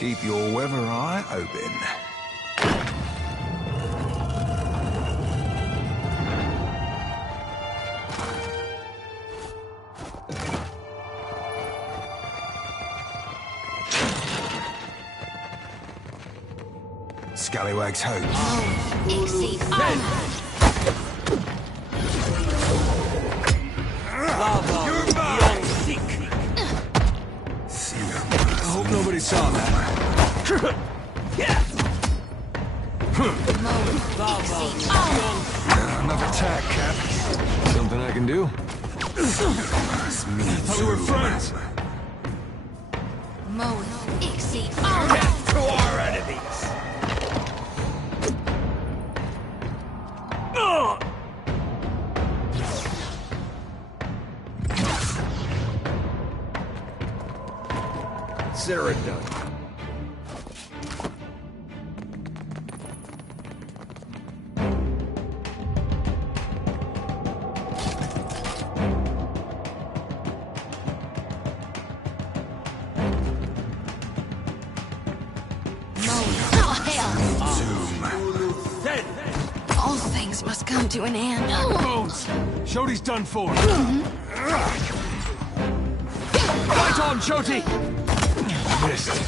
Keep your weather eye open. Scallywags hope. Exceed You're beyond sick. I hope nobody saw that. Another attack, Cap. Something I can do? It's me Thought we were friends. Exceed Death to our enemies. Consider it done. All things must come to an end. Bones! Shoti's done for. Fight on, Shoti! Missed.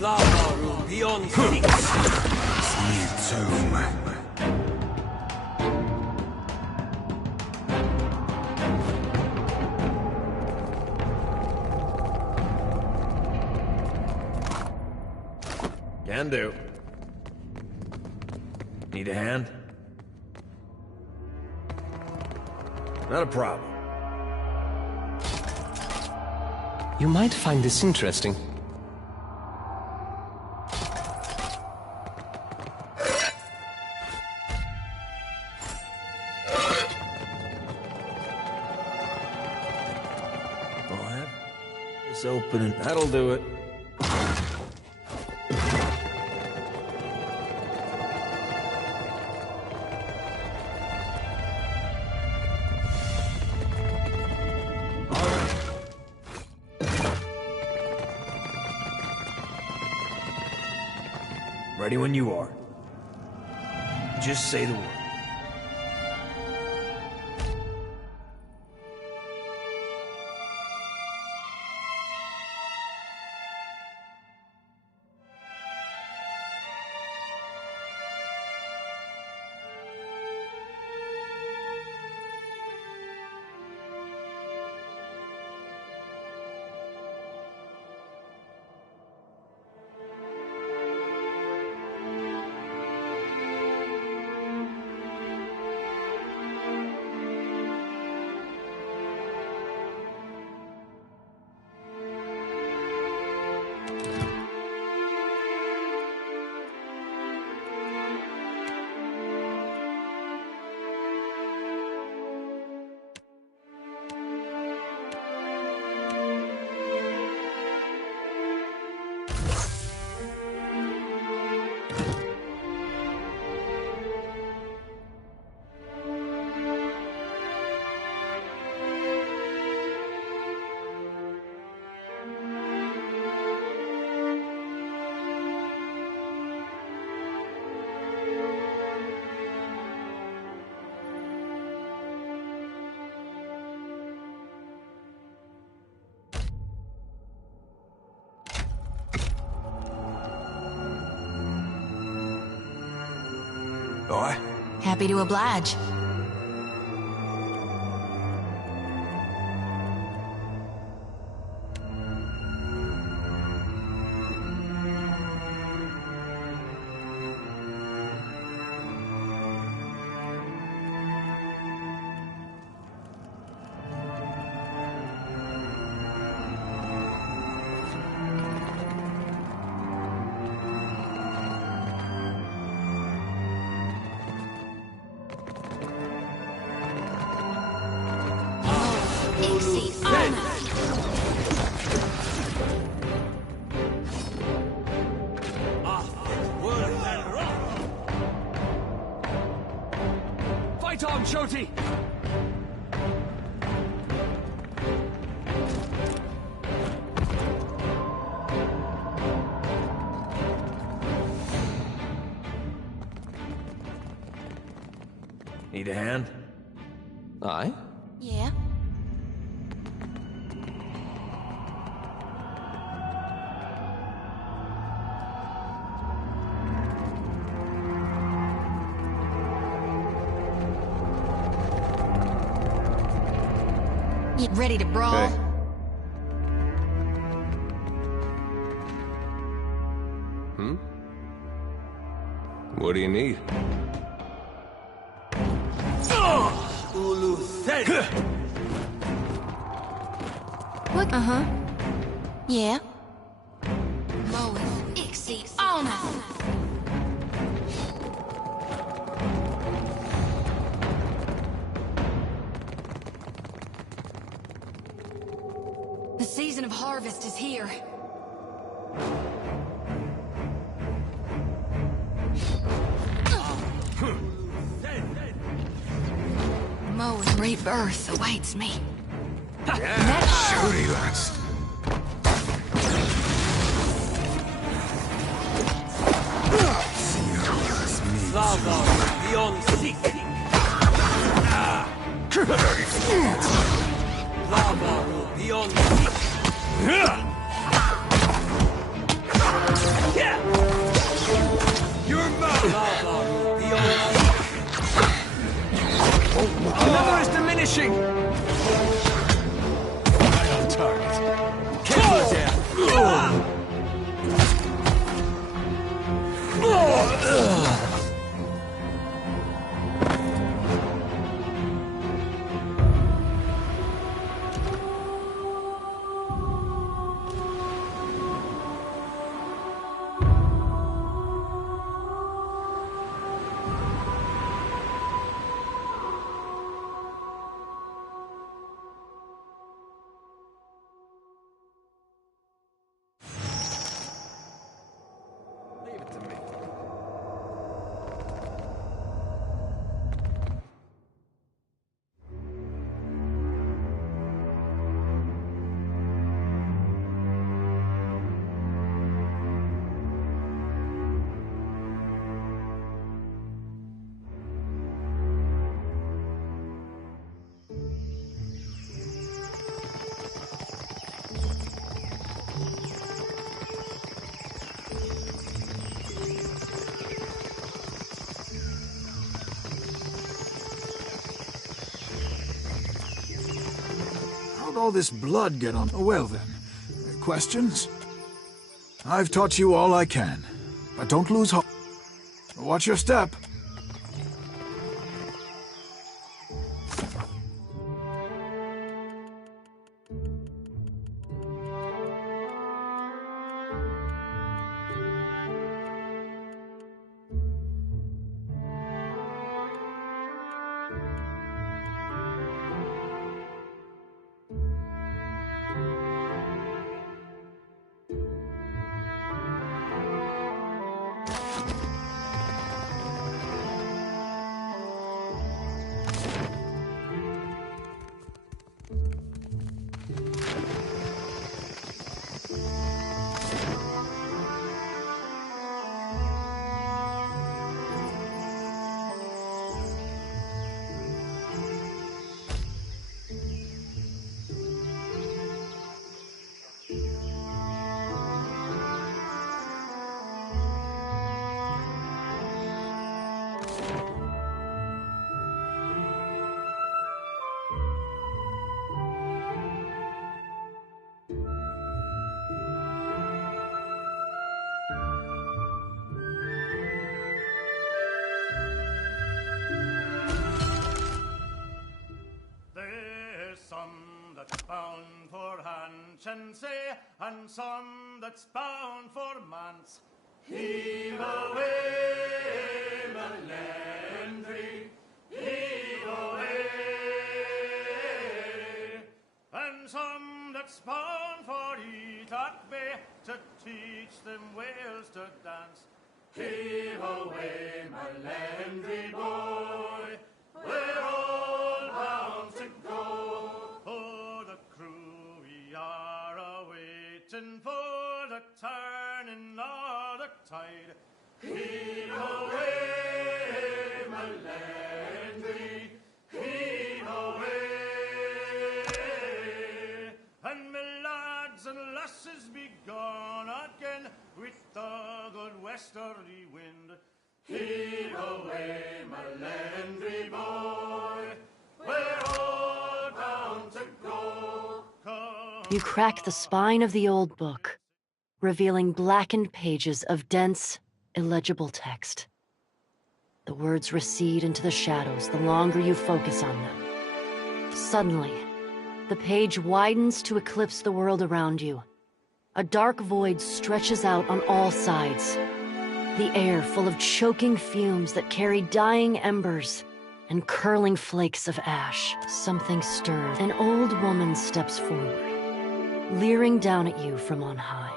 Lava beyond six. me, Tomb. Can do. Need a hand? Not a problem. You might find this interesting. I'll have this open and that'll do it. Ready when you are. Just say the word. Aye? Happy to oblige. Fight on, Shoti! Need a hand? Aye? Yeah? You ready to brawl? Hey. What do you need? Ulu Thed! What? Uh-huh. Yeah? Moeth, Ixie, Ona! The season of harvest is here. Moeth's rebirth awaits me. Shooty, lads. Lava beyond seek! Lava beyond seek! Your mouth! Lava beyond seek! The number is diminishing! Right on target. Careful there! Leave it to me. How'd all this blood get on? Well then, questions? I've taught you all I can, but don't lose hope. Watch your step. that's bound for Hanshense, and some that's bound for Mance. Heave away, Malendry, heave away, and some that's bound for Etoch Bay, to teach them Wales to dance. Heave away, Malendry boy, where waiting for the turning of the tide. Heave away, my Landry, heave away, and my lads and lasses be gone again with the good westerly wind. Heave away, my Landry boy, we're all bound to go. You crack the spine of the old book, revealing blackened pages of dense, illegible text. The words recede into the shadows the longer you focus on them. Suddenly, the page widens to eclipse the world around you. A dark void stretches out on all sides. The air full of choking fumes that carry dying embers and curling flakes of ash. Something stirs. An old woman steps forward, leering down at you from on high.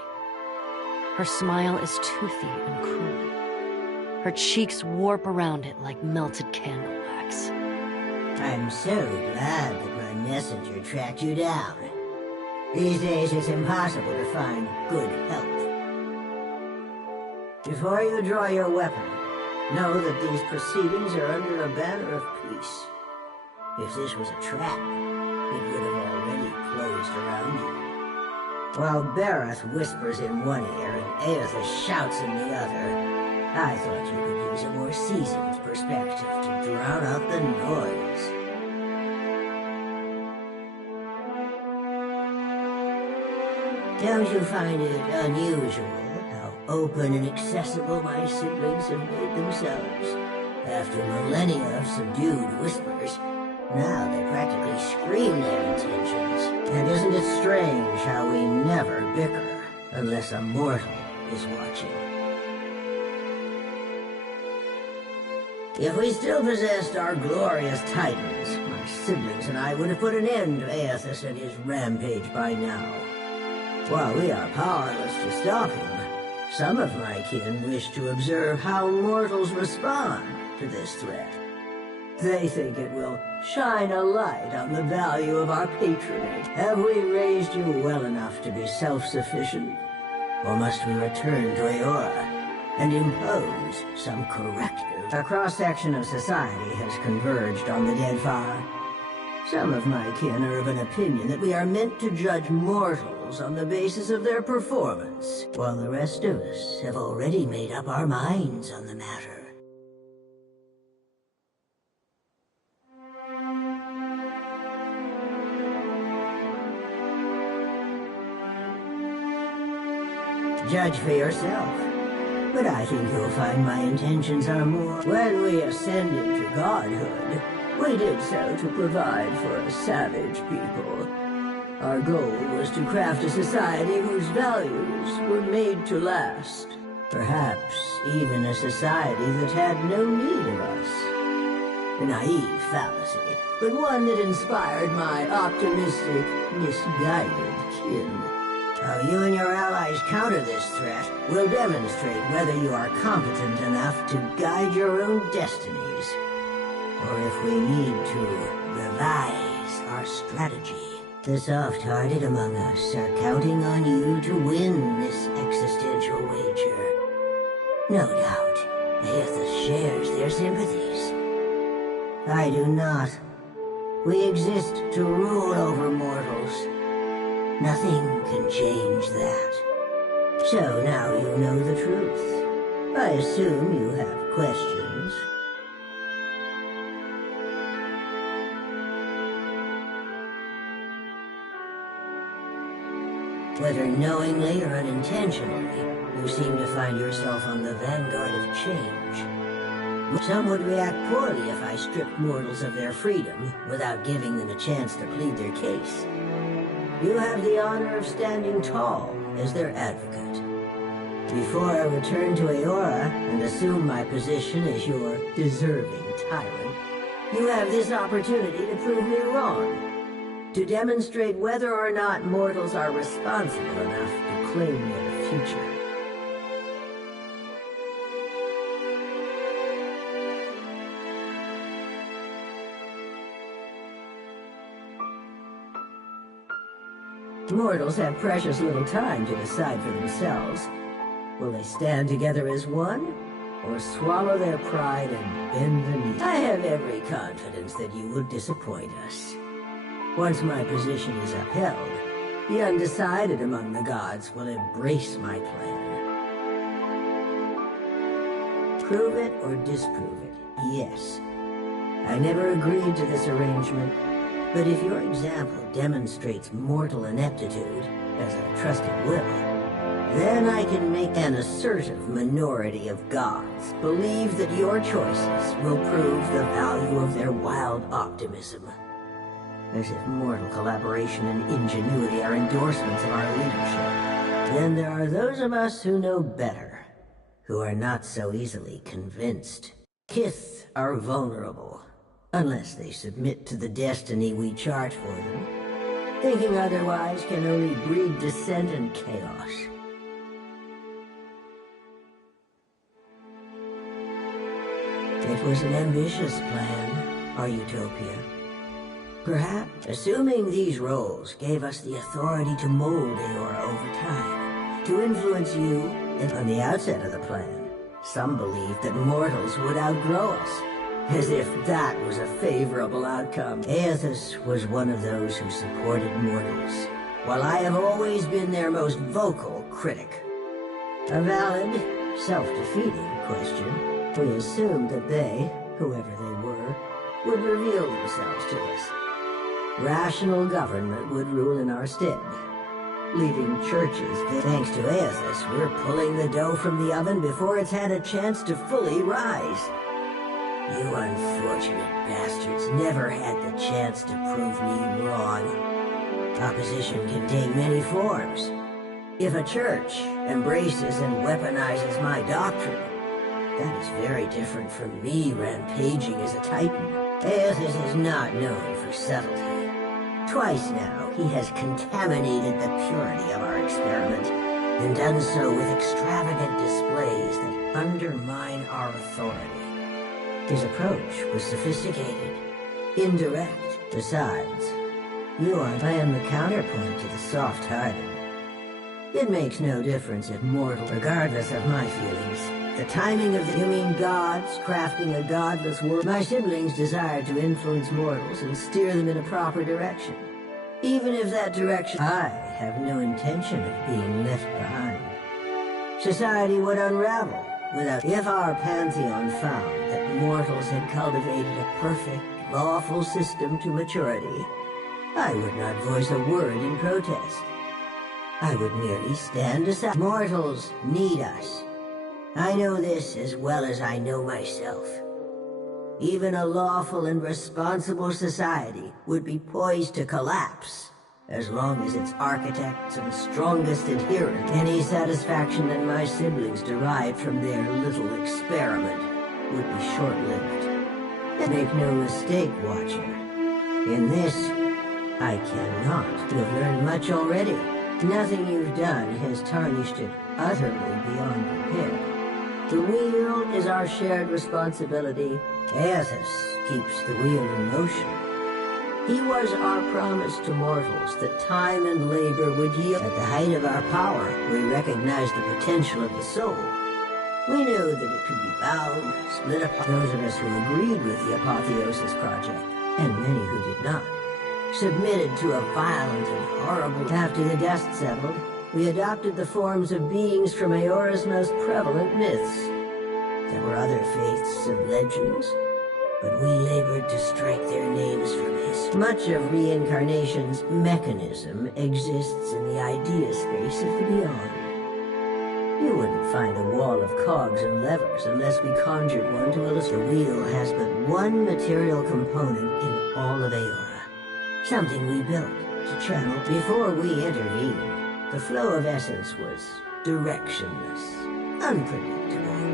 Her smile is toothy and cruel. Her cheeks warp around it like melted candle wax. I'm so glad that my messenger tracked you down. These days it's impossible to find good help. Before you draw your weapon, know that these proceedings are under a banner of peace. If this was a trap, it would have already closed around you. While Bareth whispers in one ear and Aethys shouts in the other, I thought you could use a more seasoned perspective to drown out the noise. Don't you find it unusual how open and accessible my siblings have made themselves? After millennia of subdued whispers, now they practically scream their intentions. And isn't it strange how we never bicker unless a mortal is watching? If we still possessed our glorious titans, my siblings and I would have put an end to Aethys and his rampage by now. While we are powerless to stop him, some of my kin wish to observe how mortals respond to this threat. They think it will shine a light on the value of our patronage. Have we raised you well enough to be self-sufficient? Or must we return to Eora and impose some corrective? A cross-section of society has converged on the Deadfire. Some of my kin are of an opinion that we are meant to judge mortals on the basis of their performance, while the rest of us have already made up our minds on the matter. Judge for yourself. But I think you'll find my intentions are more. When we ascended to godhood, we did so to provide for a savage people. Our goal was to craft a society whose values were made to last. Perhaps even a society that had no need of us. A naive fallacy, but one that inspired my optimistic, misguided kin. How you and your allies counter this threat will demonstrate whether you are competent enough to guide your own destinies, or if we need to revise our strategy. The soft-hearted among us are counting on you to win this existential wager. No doubt, Aethys shares their sympathies. I do not. We exist to rule over mortals. Nothing can change that. So now you know the truth. I assume you have questions. Whether knowingly or unintentionally, you seem to find yourself on the vanguard of change. Some would react poorly if I stripped mortals of their freedom without giving them a chance to plead their case. You have the honor of standing tall as their advocate. Before I return to Eora and assume my position as your deserving tyrant, you have this opportunity to prove me wrong, to demonstrate whether or not mortals are responsible enough to claim their future. Mortals have precious little time to decide for themselves. Will they stand together as one, or swallow their pride and bend the knee? I have every confidence that you will disappoint us. Once my position is upheld, the undecided among the gods will embrace my plan. Prove it or disprove it, yes. I never agreed to this arrangement, but if your example demonstrates mortal ineptitude, as I trust it will, then I can make an assertive minority of gods believe that your choices will prove the value of their wild optimism. As if mortal collaboration and ingenuity are endorsements of our leadership. Then there are those of us who know better, who are not so easily convinced. Kith are vulnerable, unless they submit to the destiny we chart for them. Thinking otherwise can only breed dissent and chaos. It was an ambitious plan, our utopia. Perhaps, assuming these roles gave us the authority to mold Aora over time, to influence you, and on the outset of the plan, some believed that mortals would outgrow us, as if that was a favorable outcome. Aethys was one of those who supported mortals, while I have always been their most vocal critic. A valid, self-defeating question. We assumed that they, whoever they were, would reveal themselves to us. Rational government would rule in our stead, leaving churches. Thanks to Aethys, we're pulling the dough from the oven before it's had a chance to fully rise. You unfortunate bastards never had the chance to prove me wrong. Opposition can take many forms. If a church embraces and weaponizes my doctrine, that is very different from me rampaging as a titan. Aethys is not known for subtlety. Twice now, he has contaminated the purity of our experiment, and done so with extravagant displays that undermine our authority. His approach was sophisticated, indirect. Besides, I am the counterpoint to the soft-hearted. It makes no difference if mortal, regardless of my feelings. The timing of the... You mean gods crafting a godless world? My siblings desired to influence mortals and steer them in a proper direction. Even if that direction... I have no intention of being left behind. Society would unravel without... If our pantheon found that mortals had cultivated a perfect, lawful system to maturity, I would not voice a word in protest. I would merely stand aside. Mortals need us. I know this as well as I know myself. Even a lawful and responsible society would be poised to collapse as long as its architects and strongest adherents. Any satisfaction that my siblings derived from their little experiment would be short-lived. And make no mistake, Watcher. In this, I cannot. You have learned much already. Nothing you've done has tarnished it utterly beyond repair. The wheel is our shared responsibility. Aethys keeps the wheel in motion. He was our promise to mortals that time and labor would yield. At the height of our power, we recognized the potential of the soul. We knew that it could be bound, split apart. Those of us who agreed with the Apotheosis Project, and many who did not, submitted to a violent and horrible... After the dust settled, we adopted the forms of beings from Aeora's most prevalent myths. There were other faiths and legends, but we labored to strike their names from history. Much of reincarnation's mechanism exists in the idea space of the beyond. You wouldn't find a wall of cogs and levers unless we conjured one to illustrate. The wheel has but one material component in all of Aeora. Something we built to channel. Before we intervened, the flow of essence was directionless, unpredictable.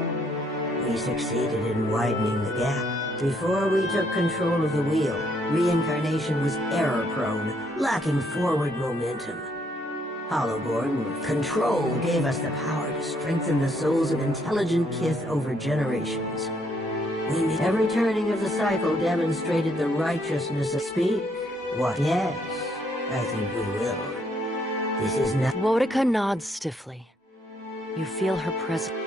We succeeded in widening the gap. Before we took control of the wheel, reincarnation was error-prone, lacking forward momentum. Hollowborn control gave us the power to strengthen the souls of intelligent kith over generations. Every turning of the cycle demonstrated the righteousness of speak. What? Yes, I think we will. This is not... Wotica nods stiffly. You feel her presence.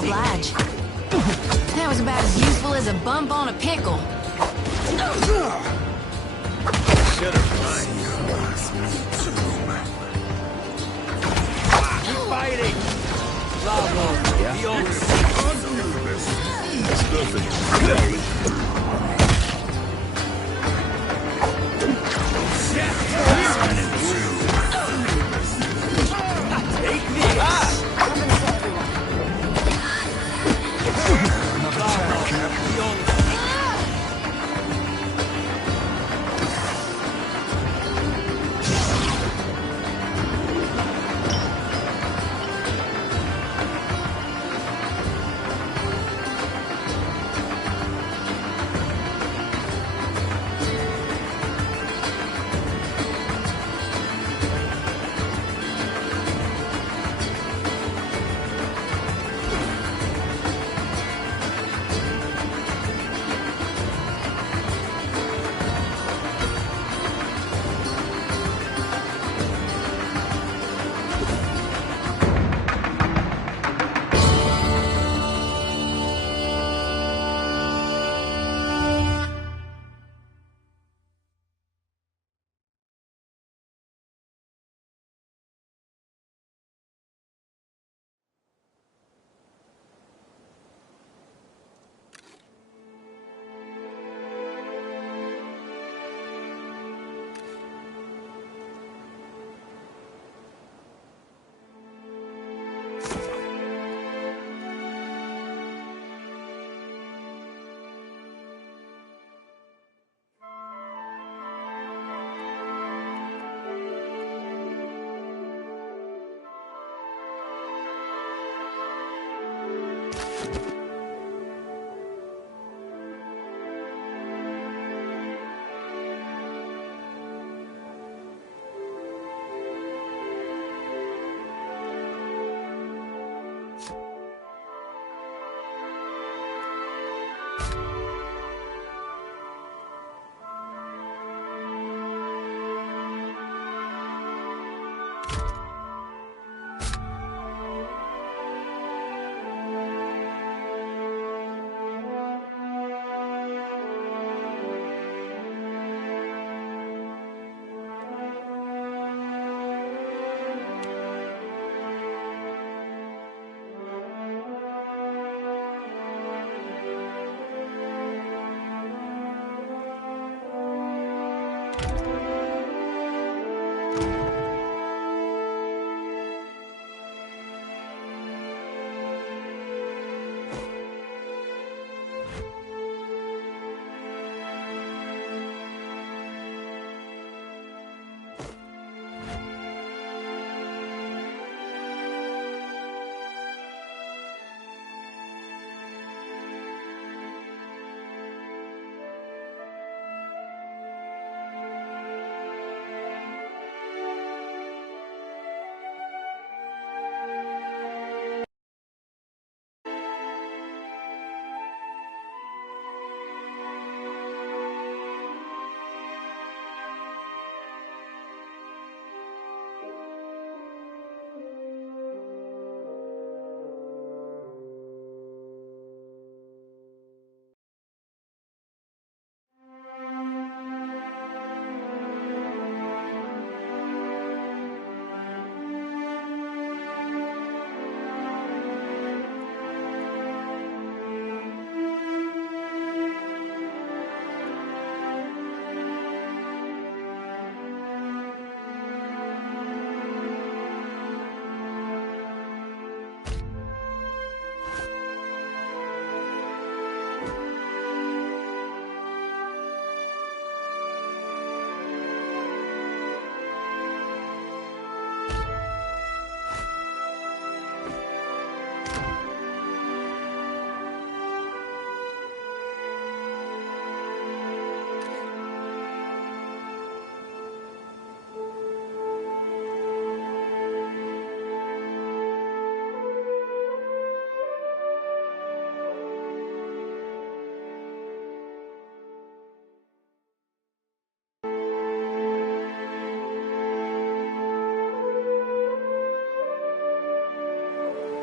oblige. That was about as useful as a bump on a pickle. Keep fighting! Bravo! Take this! Another tag, Cap.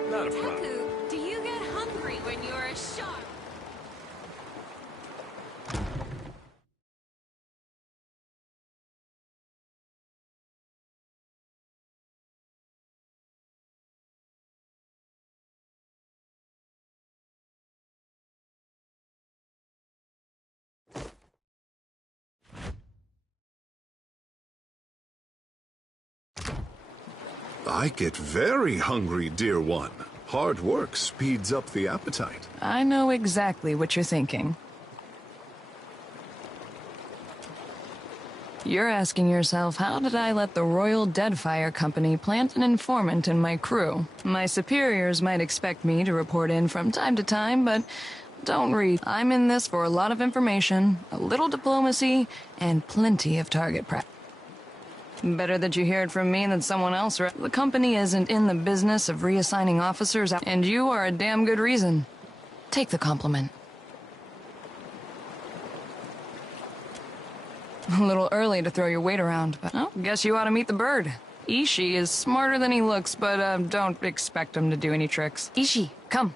Not a problem. Taku, do you get I get very hungry, dear one. Hard work speeds up the appetite. I know exactly what you're thinking. You're asking yourself, how did I let the Royal Deadfire Company plant an informant in my crew? My superiors might expect me to report in from time to time, but don't read. I'm in this for a lot of information, a little diplomacy, and plenty of target practice. Better that you hear it from me than someone else. The company isn't in the business of reassigning officers, and you are a damn good reason. Take the compliment. A little early to throw your weight around, but oh, guess you ought to meet the bird. Ishi is smarter than he looks, but don't expect him to do any tricks. Ishi, come.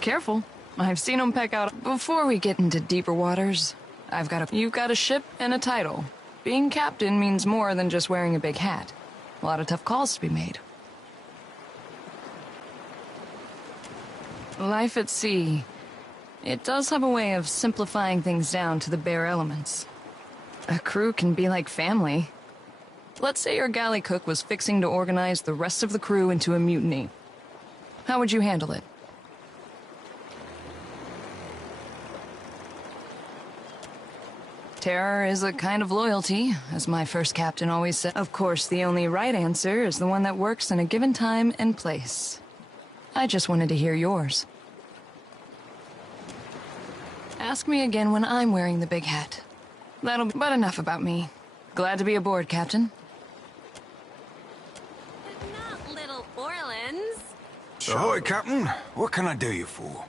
Careful. I've seen him peck out. Before we get into deeper waters, you've got a ship and a title. Being captain means more than just wearing a big hat. A lot of tough calls to be made. Life at sea. It does have a way of simplifying things down to the bare elements. A crew can be like family. Let's say your galley cook was fixing to organize the rest of the crew into a mutiny. How would you handle it? Terror is a kind of loyalty, as my first captain always said. Of course, the only right answer is the one that works in a given time and place. I just wanted to hear yours. Ask me again when I'm wearing the big hat. But enough about me. Glad to be aboard, Captain. But not Little Orleans. Ahoy, Captain. What can I do you for?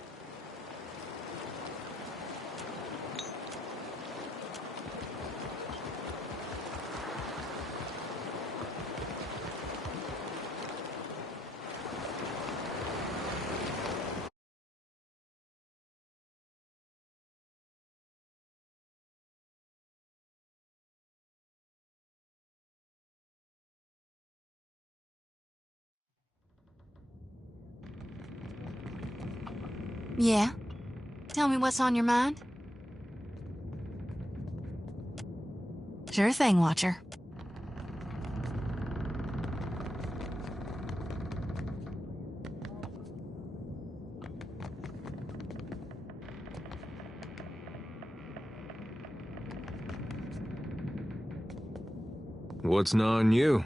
Yeah? Tell me what's on your mind. Sure thing, Watcher. What's gnawing you?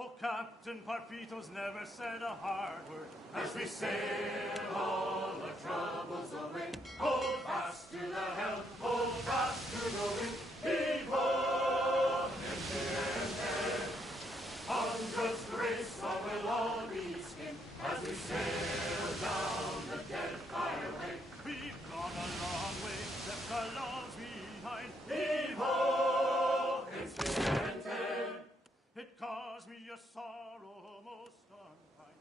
Oh, Captain Parpitos never said a hard word as we sail all the troubles away. Hold fast to the helm, hold fast to the wind. Heave-ho, gente. Hundreds grace or we'll all be skinned as we sail down the dead fire way. We've gone a long way, left our loves behind. Heave-ho, gente. It caused me a sorrow most unkind.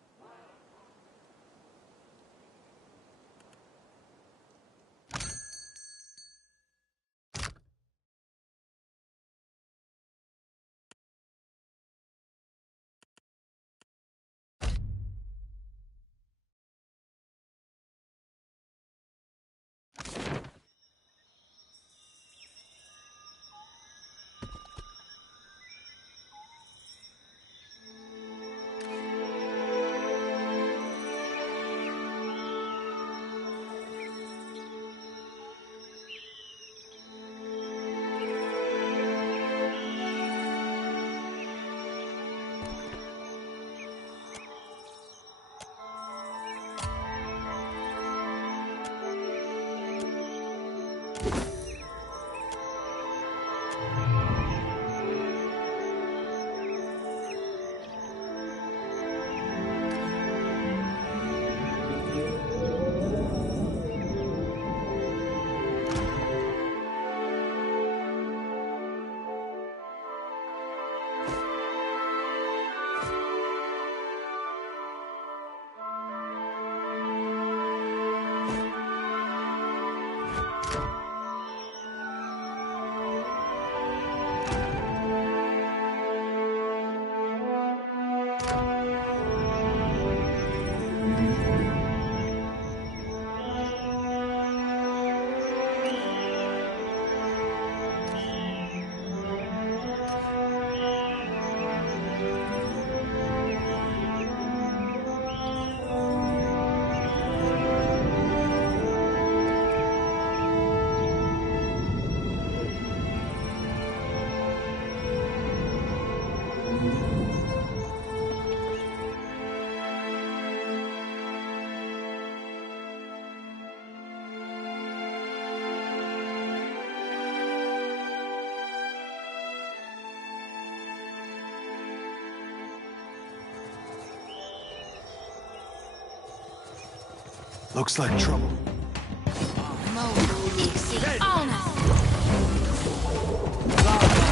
Looks like trouble.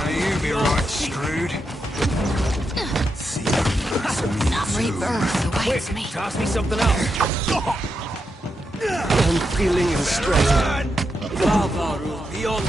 You be right screwed. Rebirth awaits me. Toss me something else. I'm feeling restrained. Bavaru, beyond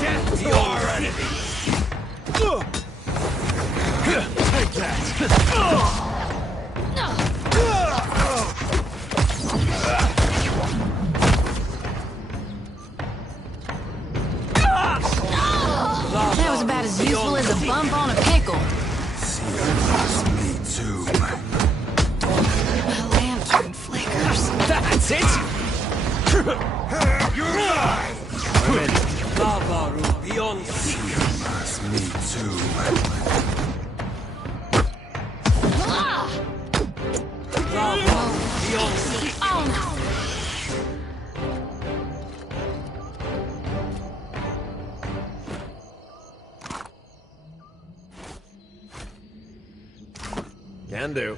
death to our enemy. Take that. That was about as useful as a bump on a pickle. Me too. My lantern flickers. That's it. You're mine. Bavaru, beyond Me too. Bavaru, beyond Can do.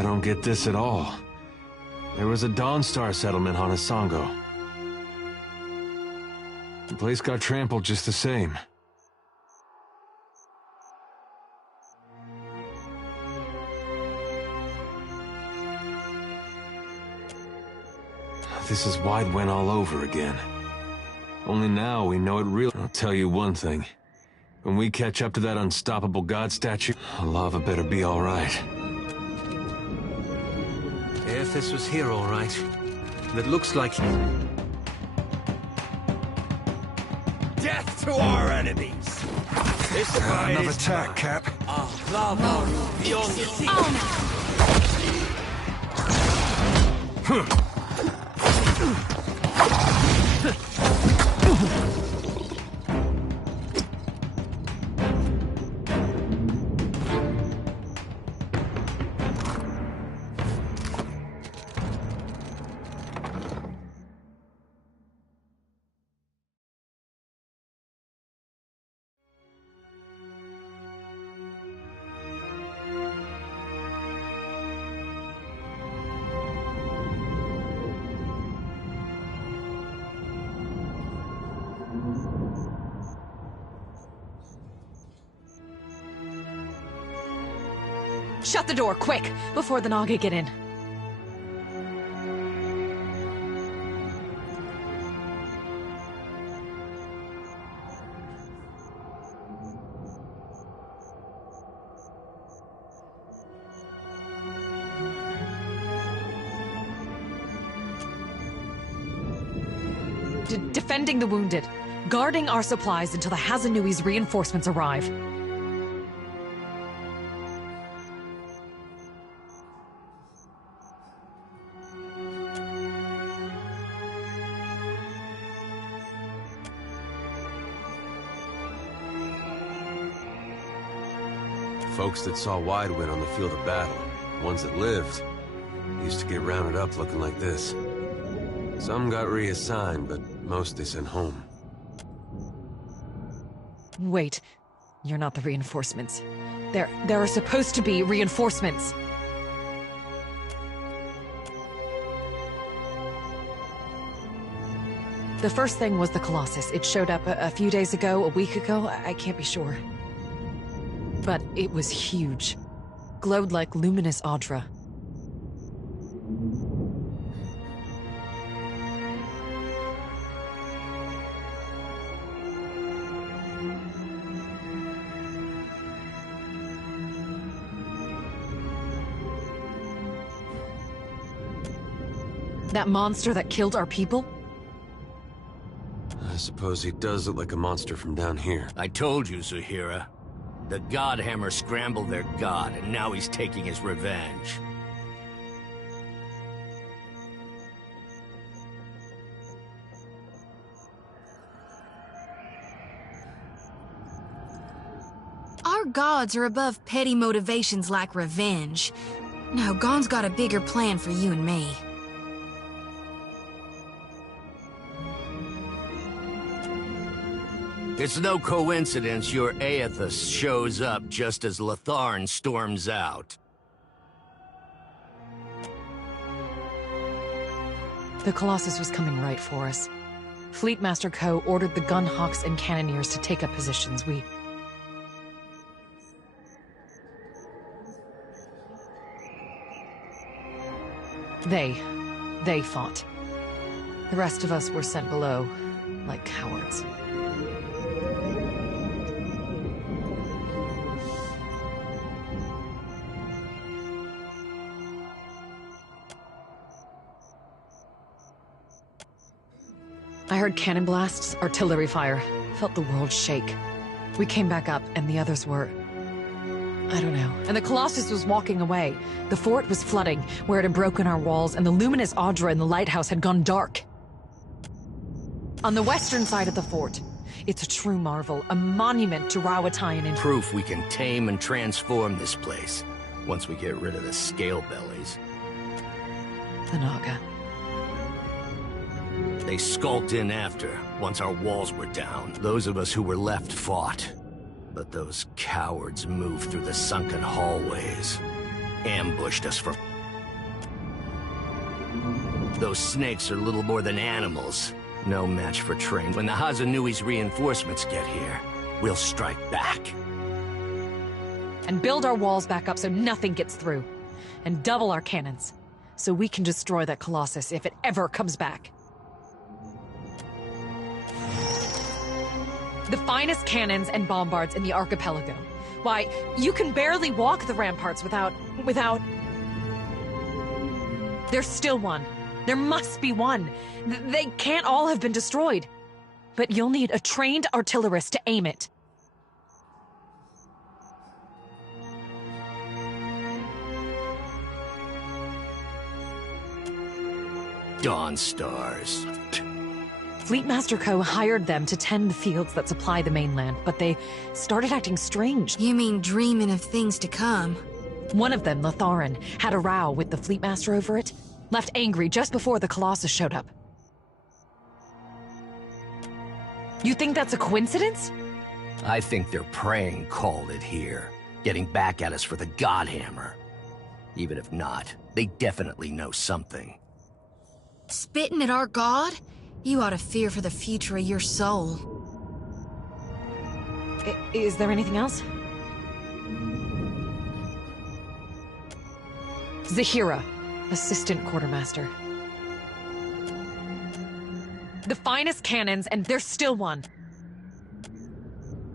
I don't get this at all. There was a Dawnstar settlement on Asongo. The place got trampled just the same. This is Wide Wen all over again. Only now we know it really. I'll tell you one thing. When we catch up to that unstoppable god statue, lava better be all right. If this was here, all right. It looks like... Death to our enemies! This fight Another is attack, Cap. lava beyond the sea. Shut the door, quick, before the Naga get in. Defending the wounded. Guarding our supplies until the Hazanui's reinforcements arrive. Folks that saw Wide Wen on the field of battle, ones that lived, used to get rounded up looking like this. Some got reassigned, but most they sent home. Wait, you're not the reinforcements. There are supposed to be reinforcements. The first thing was the Colossus. It showed up a few days ago, a week ago, I can't be sure. But it was huge. Glowed like luminous Audra. That monster that killed our people? I suppose he does look like a monster from down here. I told you, Zuhira. The Godhammer scrambled their god, and now he's taking his revenge. Our gods are above petty motivations like revenge. No, Gon's got a bigger plan for you and me. It's no coincidence your Aethys shows up just as Latharn storms out. The Colossus was coming right for us. Fleetmaster Ko ordered the gunhawks and cannoneers to take up positions. They fought. The rest of us were sent below, like cowards. I heard cannon blasts, artillery fire. Felt the world shake. We came back up, and the others were... I don't know. And the Colossus was walking away. The fort was flooding, where it had broken our walls, and the luminous Audra in the lighthouse had gone dark. On the western side of the fort, it's a true marvel, a monument to Rawatayan and... Proof we can tame and transform this place, once we get rid of the scale bellies. The Naga. They skulked in after, once our walls were down. Those of us who were left fought. But those cowards moved through the sunken hallways. Ambushed us for Those snakes are little more than animals. No match for train. When the Hazanui's reinforcements get here, we'll strike back. And build our walls back up so nothing gets through. And double our cannons, so we can destroy that Colossus if it ever comes back. The finest cannons and bombards in the archipelago. Why, you can barely walk the ramparts without... There's still one. There must be one. They can't all have been destroyed. But you'll need a trained artillerist to aim it. Dawn Stars. Fleetmaster Co. hired them to tend the fields that supply the mainland, but they started acting strange. You mean dreaming of things to come? One of them, Latharan, had a row with the Fleetmaster over it. Left angry just before the Colossus showed up. You think that's a coincidence? I think their praying called it here. Getting back at us for the Godhammer. Even if not, they definitely know something. Spitting at our god? You ought to fear for the future of your soul. Is there anything else? Zahira, assistant quartermaster. The finest cannons, and there's still one.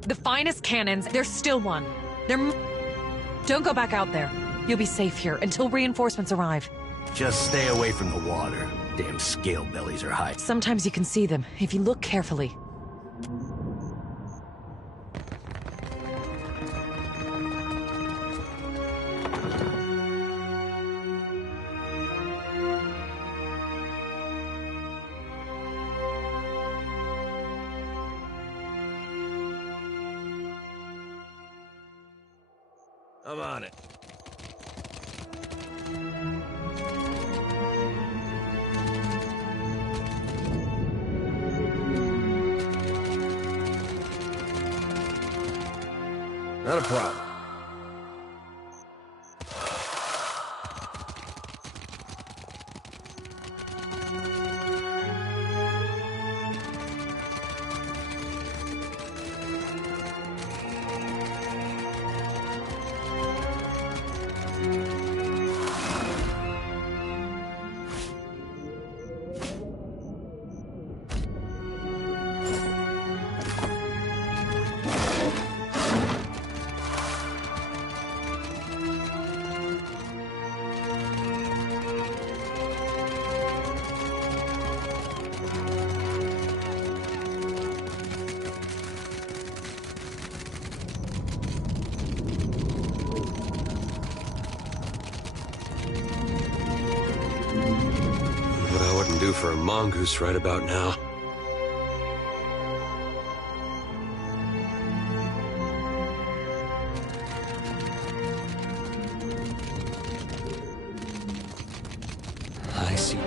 The finest cannons, there's still one. Don't go back out there. You'll be safe here until reinforcements arrive. Just stay away from the water. Damn scale bellies are high. Sometimes you can see them, if you look carefully. I'm on it. Not a problem. Do for a mongoose right about now. I see.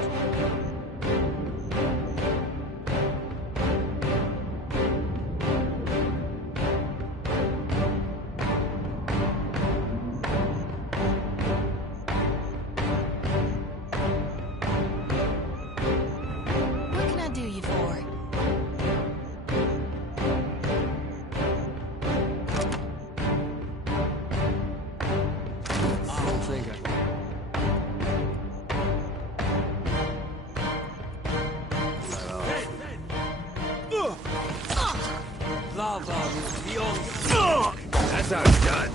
That's how it's done.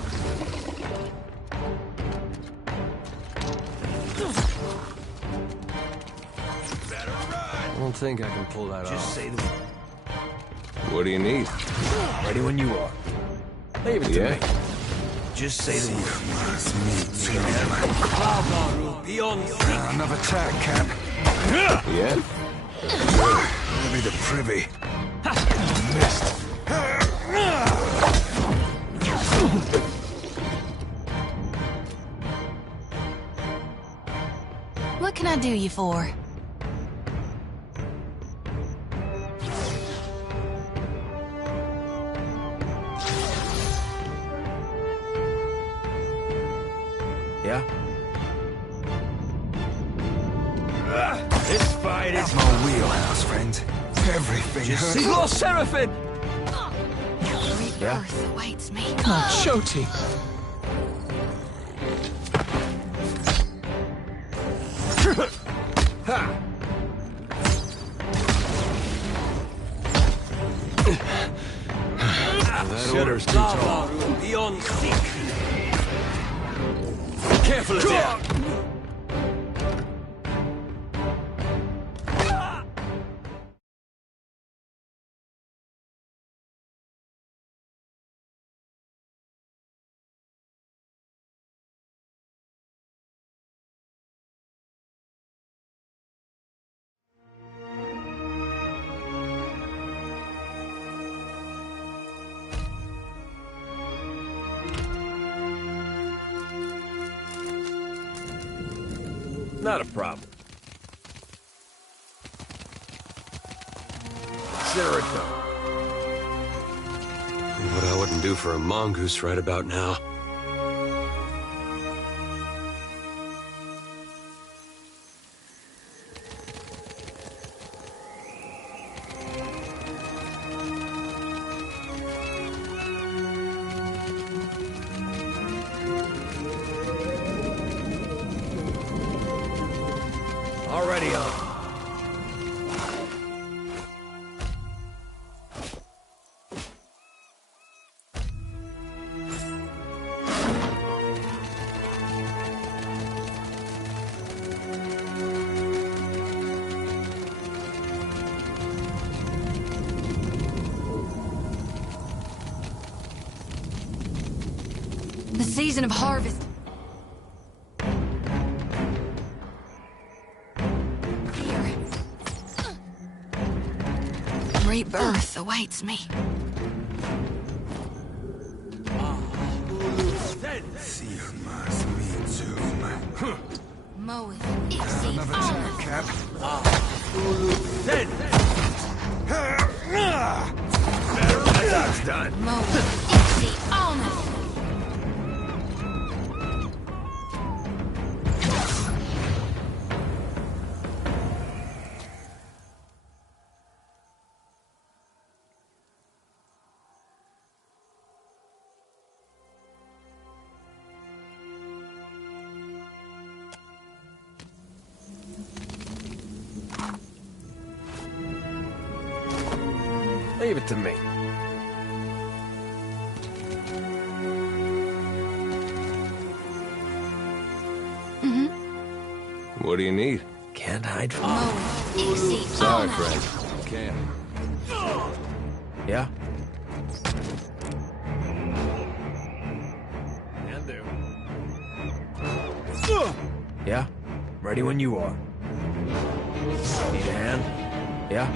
I don't think I can pull that off. Just say the What do you need? ready when you are. Leave it to me. Just say the word. Another attack, Cap. Yeah? Maybe the privy. Missed. What can I do you for? Yeah? fight That's my wheelhouse, friend. Everything hurts. He's lost Seraphim! Rebirth awaits me. Come on, Shoti. Ha! That order's too tall. Beyond seek. Careful of that. Not a problem. Consider it done. What I wouldn't do for a mongoose right about now. Already on. The season of harvest. Here. Rebirth awaits me. Moe, Ixie, Another Alma. Cap. That's done. Moe, Ixie, Alma. Leave it to me. What do you need? Can't hide from Moe, Ixie, Sorry, Alma. friend. Can't. Yeah? Can do. Yeah? Ready when you are. Need a hand? Yeah?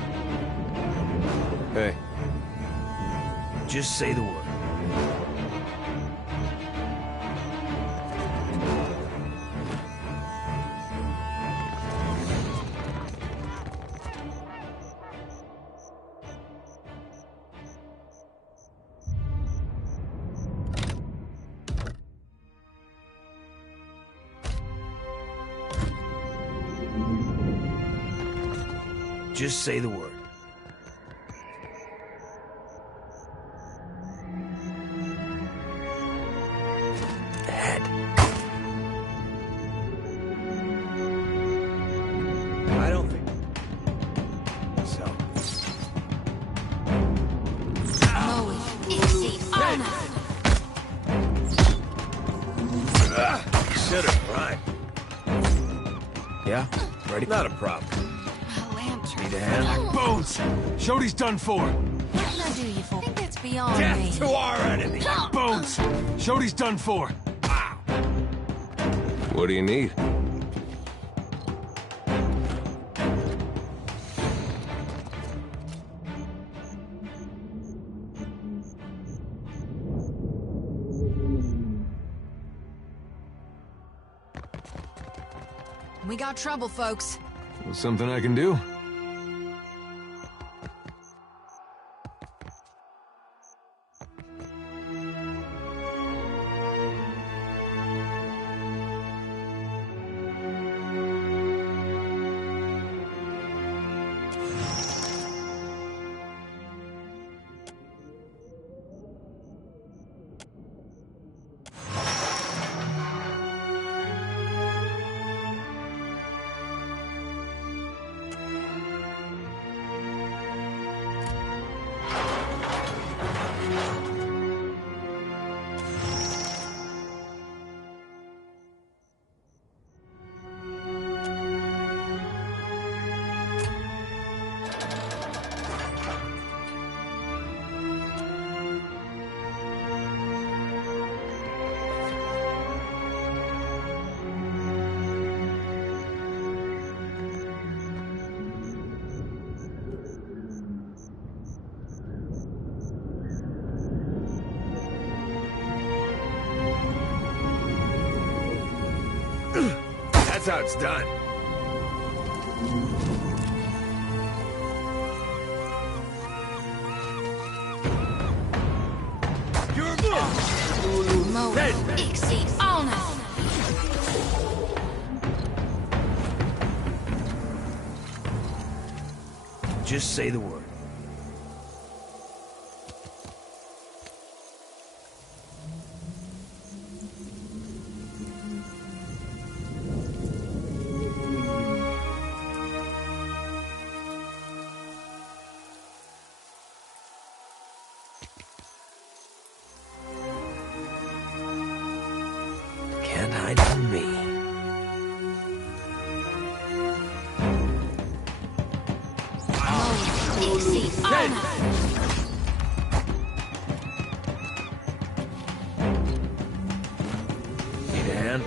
Hey, Just say the word. Just say the word. Head. I don't think so. Moe, Ixie, Alma. Consider it, right? Yeah? Ready? Not a problem. My lantern. Need a hand? Bones! Shodi's done for! What can I do you for? I think that's beyond me. Death to our enemy! Bones! Shodi's done for! What do you need? We got trouble, folks. Something I can do? That's how it's done. Just say the word. Can't hide from me. Need a hand?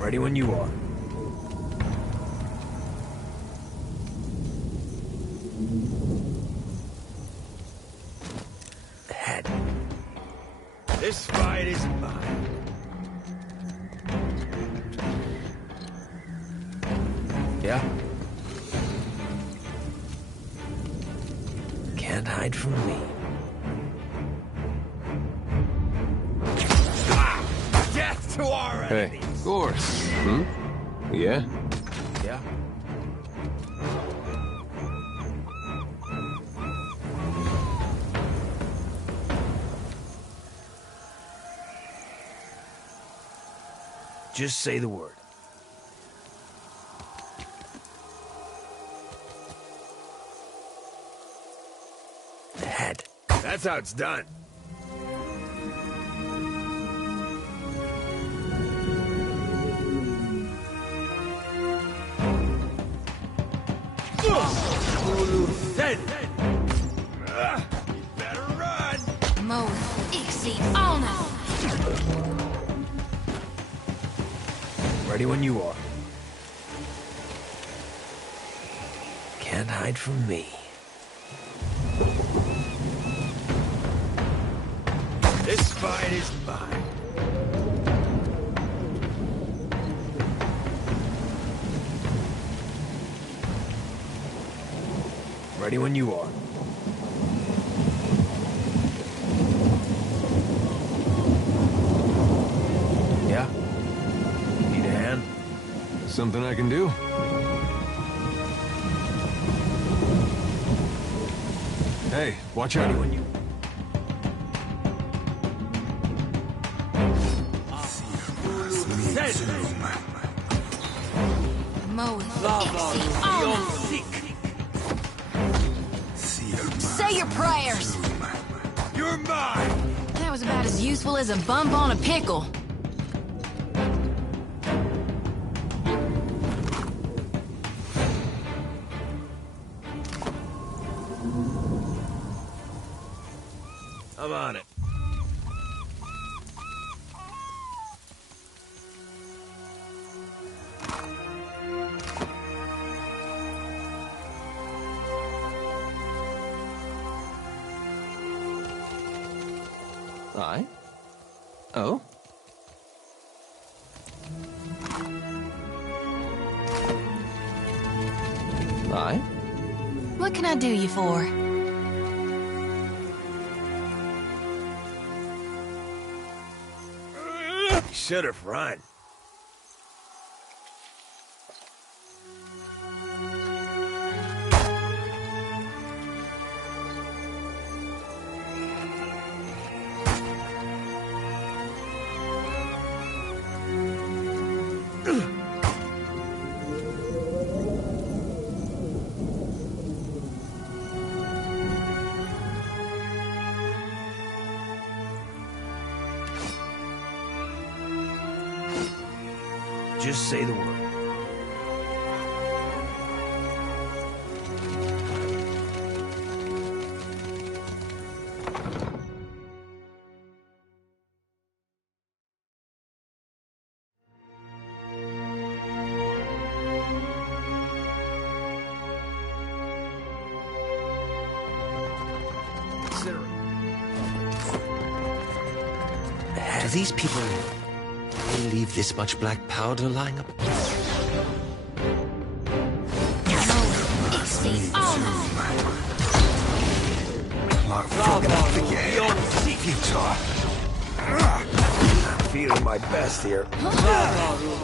Ready when you are. Head. This fight is mine. Yeah? Can't hide from me. Death to our enemies! Hey, of course. Hmm? Yeah? Yeah? Just say the word. Head. That's how it's done. Head. You better run. Ready when you are. Can't hide from me. This fight is mine. Ready when you are. Yeah? Need a hand? Something I can do? Hey, watch out. When you... Say your prayers. You're mine! That was about as useful as a bump on a pickle. I'm on it. I? Oh? I? What can I do you for? Should have run. Just say the word. Consider it. These people really leave this much black powder lying up? It's the Like fucking guitar. I'm feeling my best here.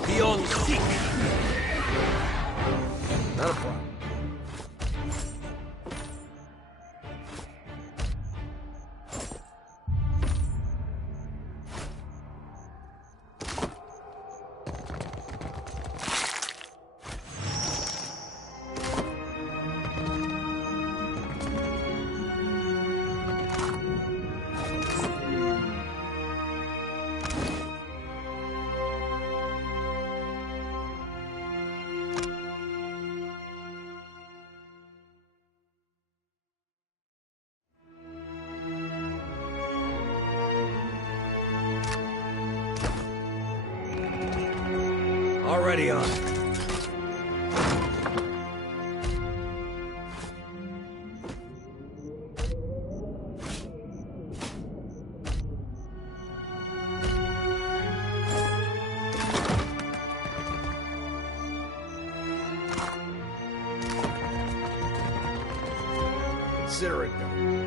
Beyond sick. Not a problem. Already on it. Consider it done.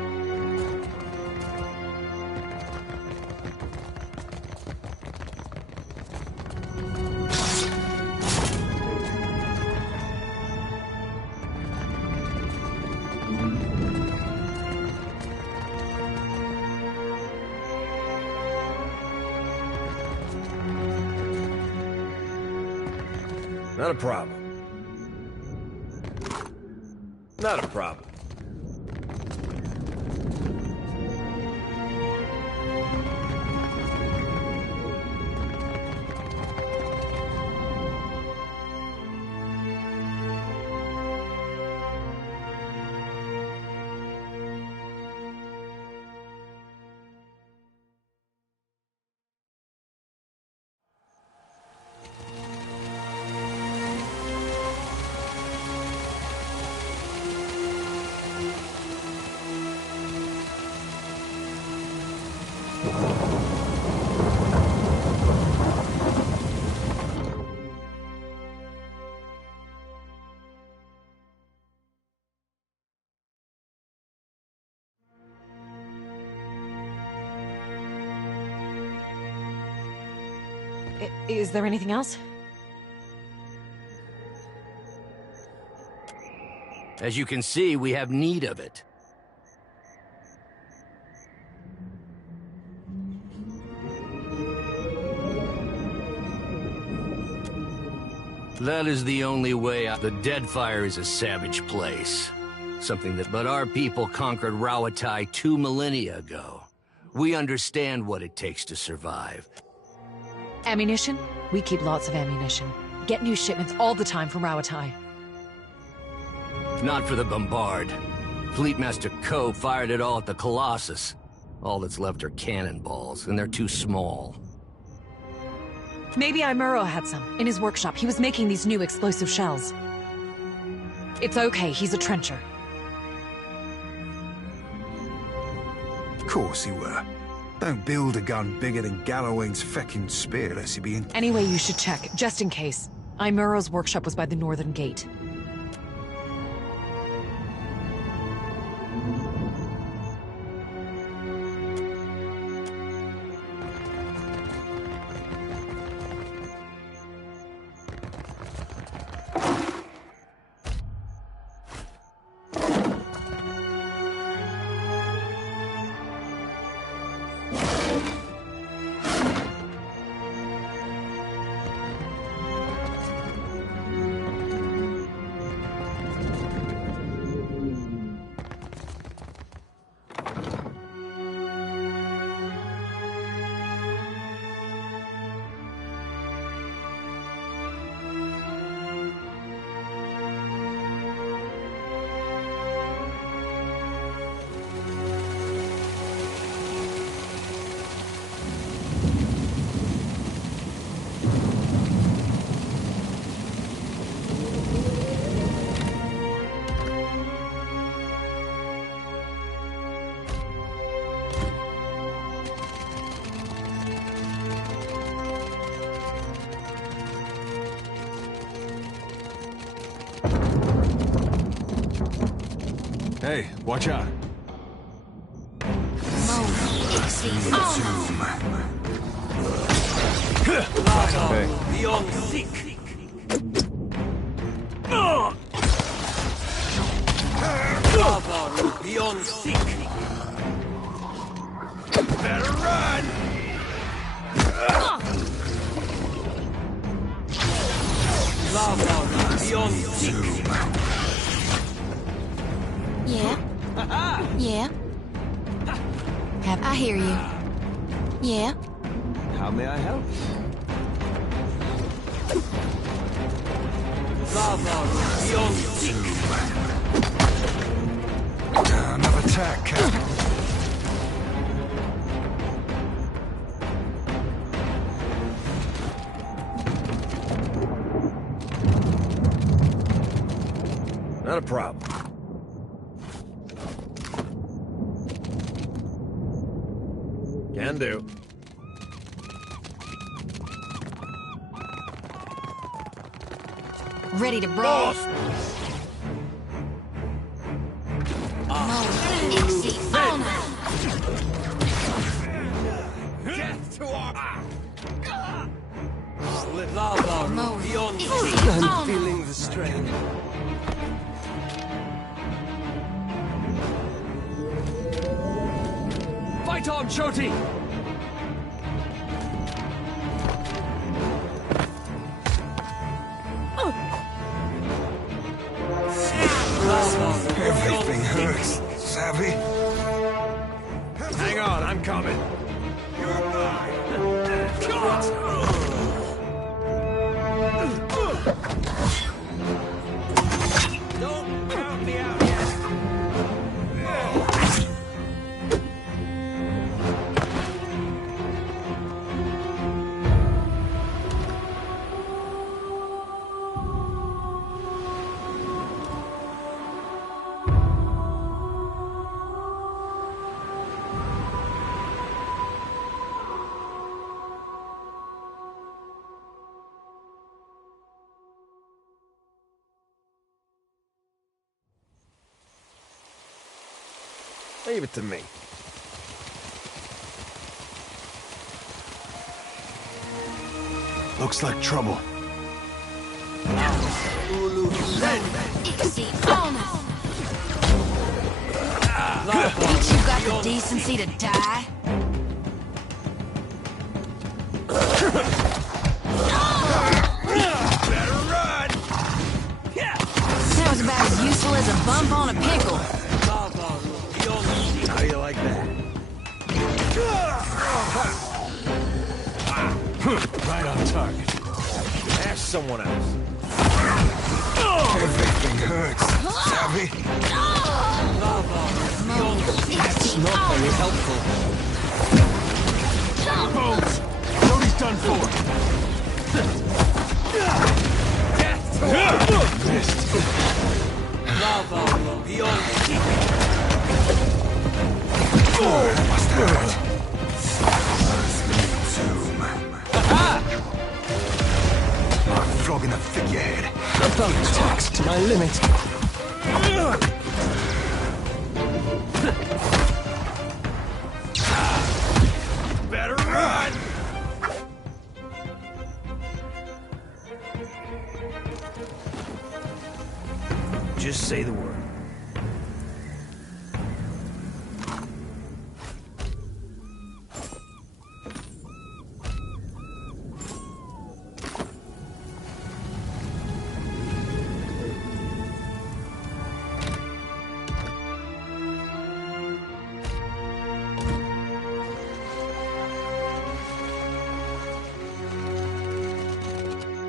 Not a problem. Not a problem. Is there anything else? As you can see, we have need of it. That is the only way out. The Deadfire is a savage place. Something that but our people conquered Rawatai 2 millennia ago. We understand what it takes to survive. Ammunition? We keep lots of ammunition. Get new shipments all the time from Rawatai. Not for the Bombard. Fleetmaster Ko fired it all at the Colossus. All that's left are cannonballs, and they're too small. Maybe Imuro had some, in his workshop. He was making these new explosive shells. It's okay, he's a trencher. Of course he were. Don't build a gun bigger than Galloway's feckin' spear, lest he be in... Anyway, you should check, just in case. Imuro's workshop was by the northern gate. Hey, watch out. Hey. Beyond seek. Beyond seek. Better run. Beyond seek. Yeah. Yeah. I hear you. Yeah. How may I help? Beyond seek. Another attack, Captain. Not a problem. Can do. Ready to brawl. Death to our... Beyond seek. I'm feeling the strain. Fight on, Choti! Everything hurts, savvy? Hang on, I'm coming. You're mine! Don't count me out yet. Leave it to me. Looks like trouble. Ain't you got the decency to die? Better run! Sounds about as useful as a bump on a pickle. How do you like that? Right on target. Ask someone else. Everything hurts, savvy? That's not very helpful. Bones! Jody's done for! Missed. Beyond seek. Must hurt. I'm flogging a figurehead. About taxed to my limit. Better run! Just say the word.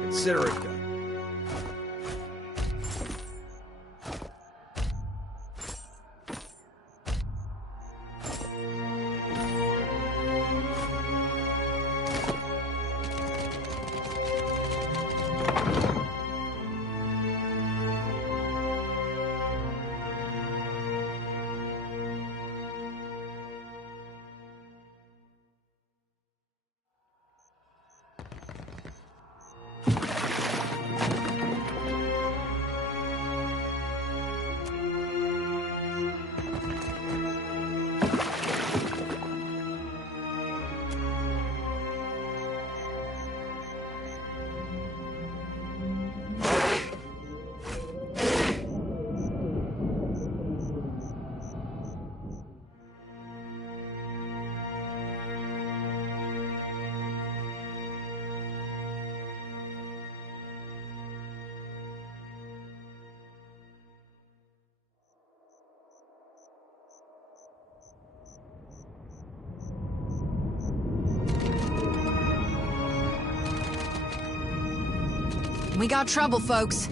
Consider it done. We got trouble, folks.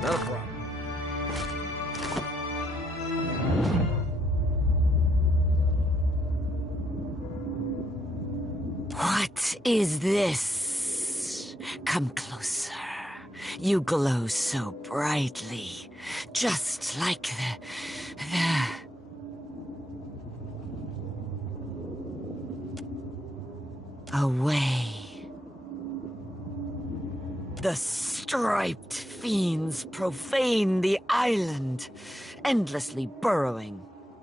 Not a problem. What is this? Come closer. You glow so brightly, just like the... Away. The striped fiends profane the island, endlessly burrowing,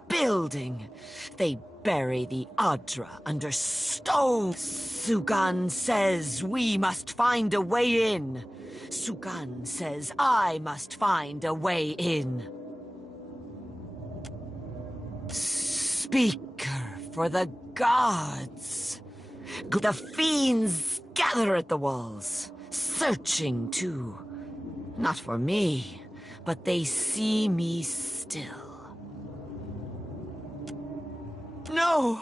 building. They bury the Adra under stone. Sugan says we must find a way in. Sugan says I must find a way in. Speaker for the gods. The fiends gather at the walls, searching too. Not for me, but they see me still. No,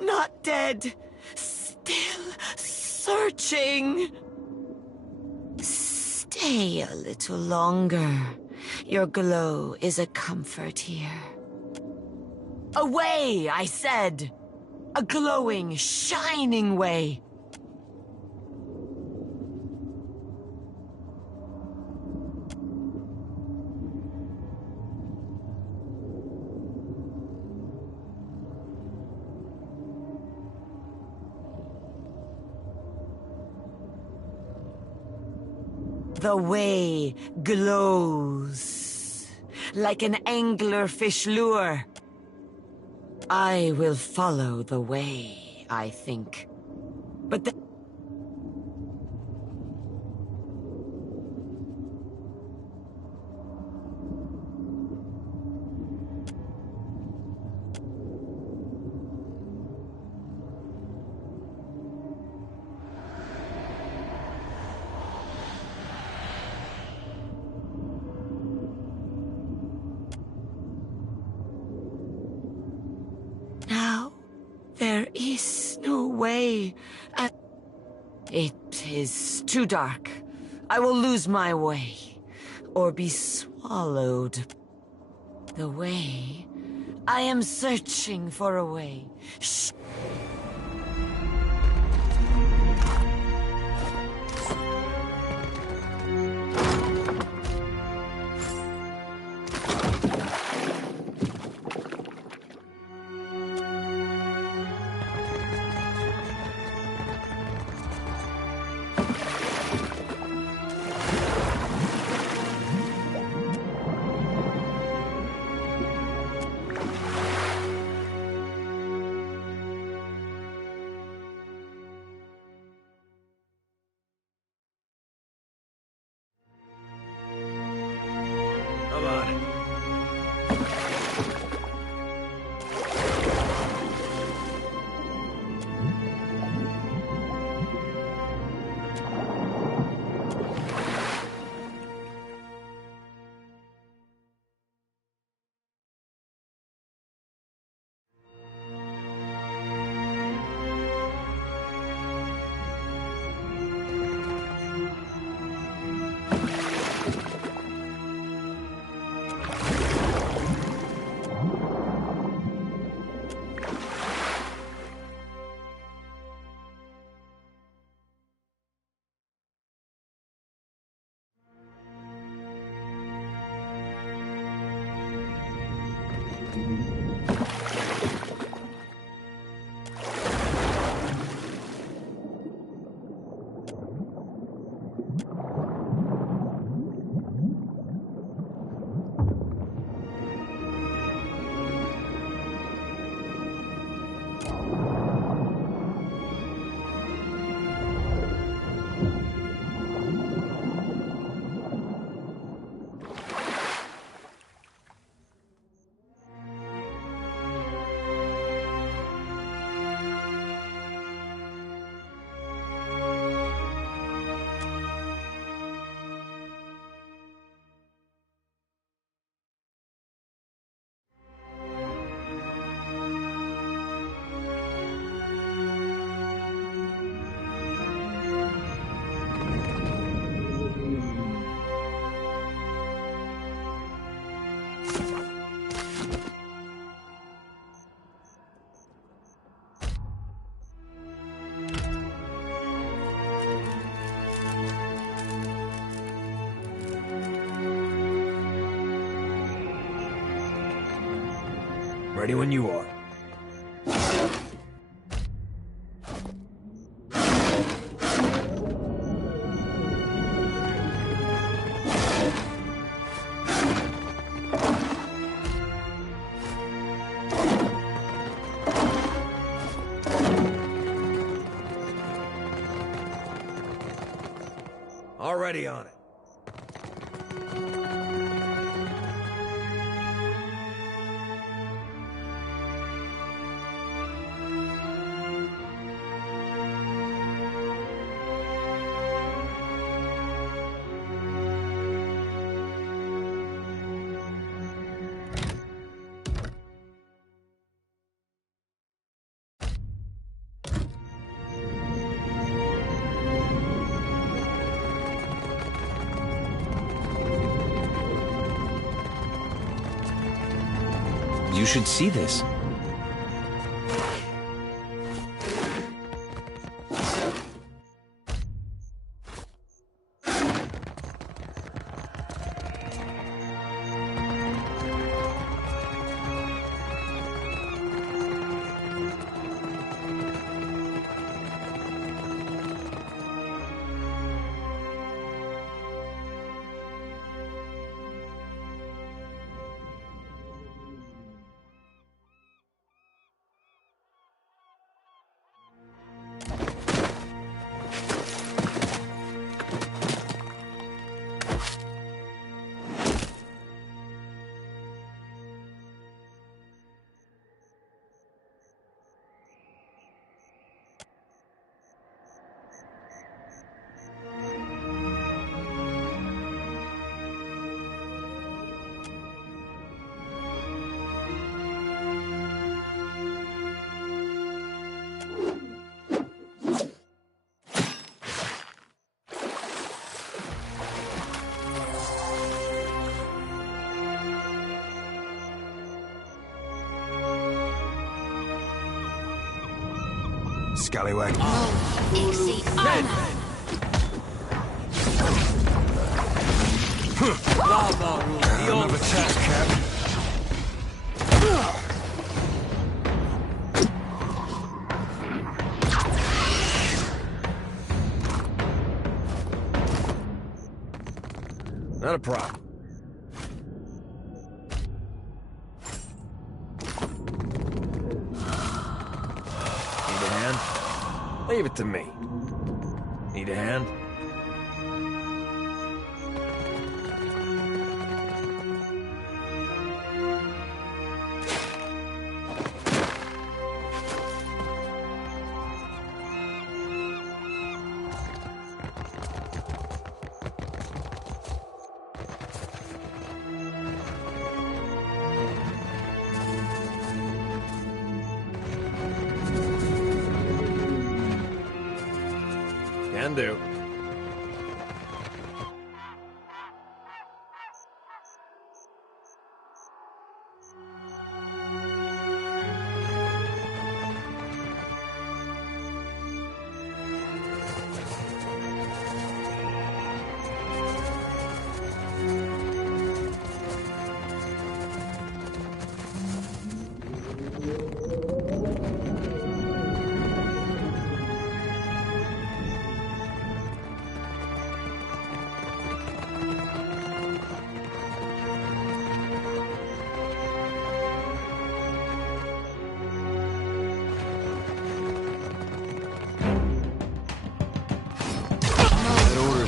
not dead. Still searching. Stay a little longer. Your glow is a comfort here. Away, I said. A glowing, shining way. The way glows like an anglerfish lure. I will follow the way, I think. But now there is no way. It is too dark. I will lose my way, or be swallowed. The way? I am searching for a way. Shh. Ready when you are. Already on it. You should see this. Scallywag. Another task, Cap. Not a problem. Need a hand? Leave it to me. Need a hand? Can do.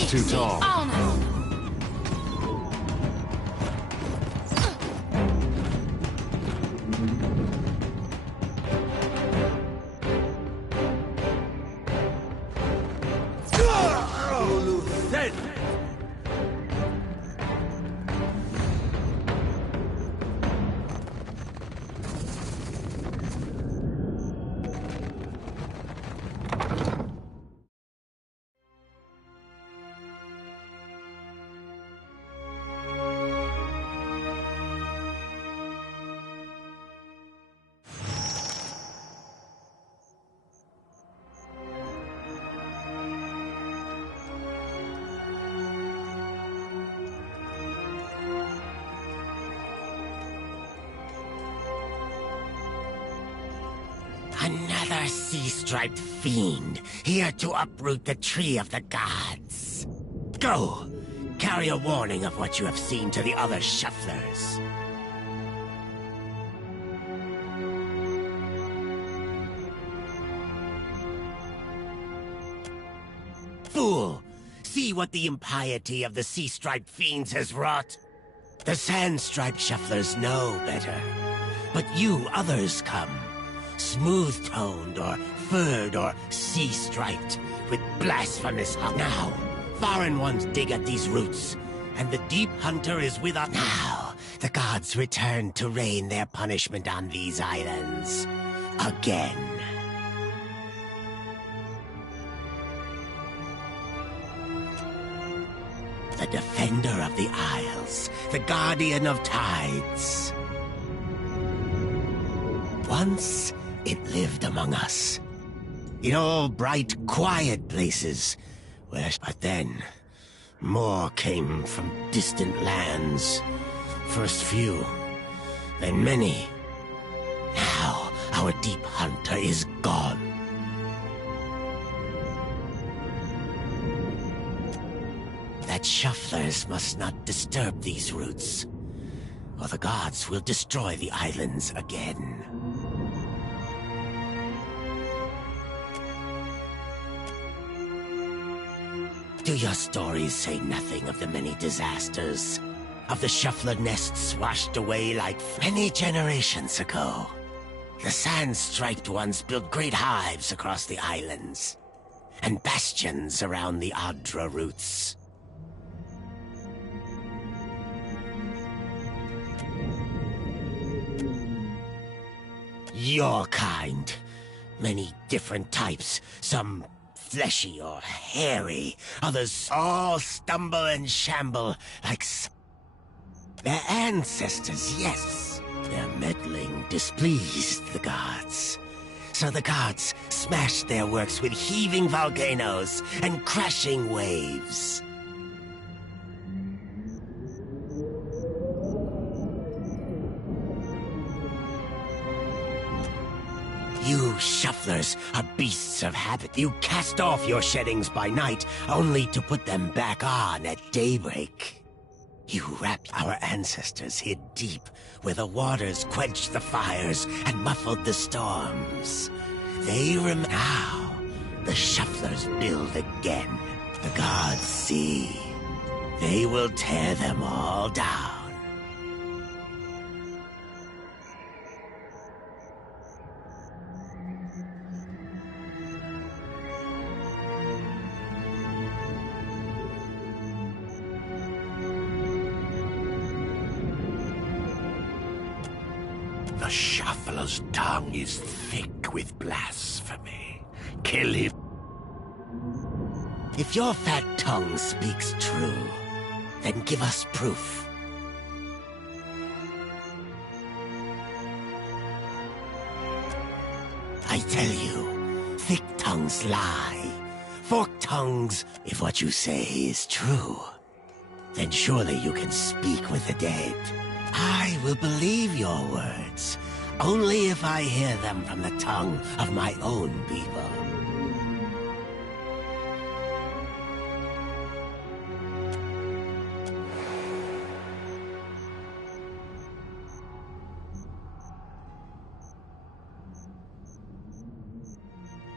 Too tall. Another sea-striped fiend, here to uproot the tree of the gods. Go! Carry a warning of what you have seen to the other shufflers. Fool! See what the impiety of the sea-striped fiends has wrought? The sand-striped shufflers know better. But you others come. Smooth-toned or furred or sea-striped, with blasphemous now. Foreign ones dig at these roots, and the deep hunter is with us. Now, the gods return to rain their punishment on these islands. Again. The defender of the isles, the guardian of tides. Once, it lived among us. In all bright, quiet places. But then, more came from distant lands. First few, then many. Now, our deep hunter is gone. That shufflers must not disturb these roots, or the gods will destroy the islands again. Do your stories say nothing of the many disasters? Of the shuffler nests washed away like many generations ago? The sand-striped ones built great hives across the islands, and bastions around the Adra roots. Your kind. Many different types, some fleshy or hairy, others all stumble and shamble like their ancestors, yes. Their meddling displeased the gods. So the gods smashed their works with heaving volcanoes and crashing waves. You shufflers are beasts of habit. You cast off your sheddings by night, only to put them back on at daybreak. You wrapped our ancestors hid deep, where the waters quenched the fires and muffled the storms. They now, the shufflers build again. The gods see. They will tear them all down. The shuffler's tongue is thick with blasphemy. Kill him. If your fat tongue speaks true, then give us proof. I tell you, thick tongues lie. Forked tongues, if what you say is true, then surely you can speak with the dead. I will believe your words, only if I hear them from the tongue of my own people.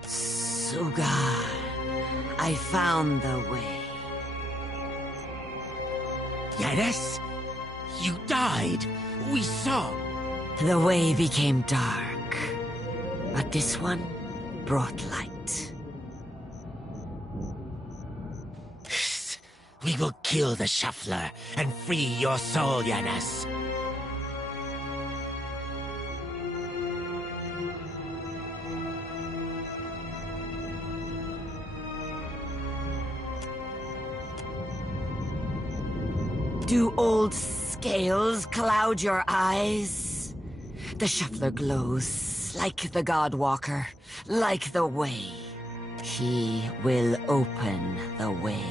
Suga, I found the way. Yes? You died. We saw. The way became dark, but this one brought light. We will kill the shuffler and free your soul, Yanis. Do old scales cloud your eyes? The shuffler glows, like the God-Walker, like the way. He will open the way.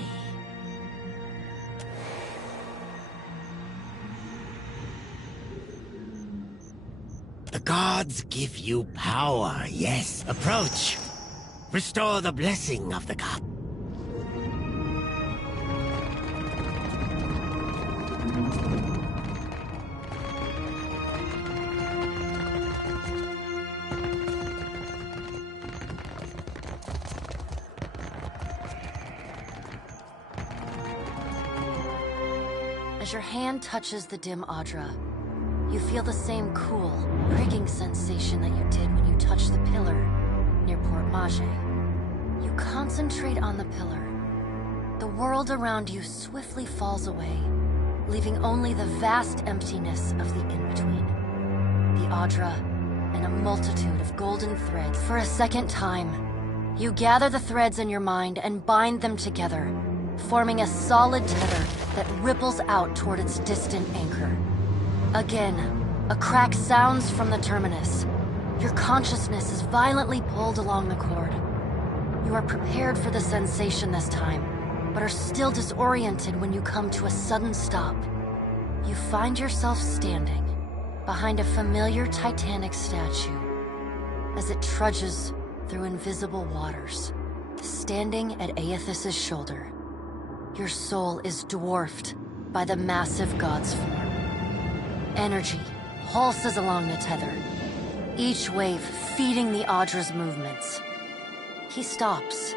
The The gods give you power, yes. Approach. Restore the blessing of the god. As your hand touches the dim Audra, you feel the same cool, pricking sensation that you did when you touched the pillar near Port Mage. You concentrate on the pillar. The world around you swiftly falls away, leaving only the vast emptiness of the in-between. The Audra, and a multitude of golden threads. For a second time, you gather the threads in your mind and bind them together, forming a solid tether that ripples out toward its distant anchor. Again, a crack sounds from the terminus. Your consciousness is violently pulled along the cord. You are prepared for the sensation this time, but are still disoriented when you come to a sudden stop. You find yourself standing behind a familiar Titanic statue as it trudges through invisible waters. Standing at Aethys' shoulder, your soul is dwarfed by the massive god's form. Energy pulses along the tether, each wave feeding the Audra's movements. He stops.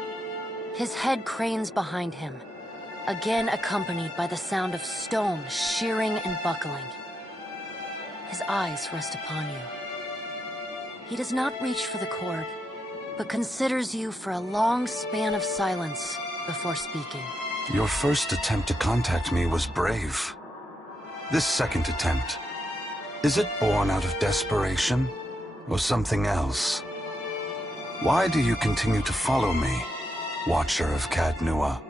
His head cranes behind him, again accompanied by the sound of stone shearing and buckling. His eyes rest upon you. He does not reach for the cord, but considers you for a long span of silence before speaking. Your first attempt to contact me was brave. This second attempt, is it born out of desperation or something else? Why do you continue to follow me, Watcher of Cadnua?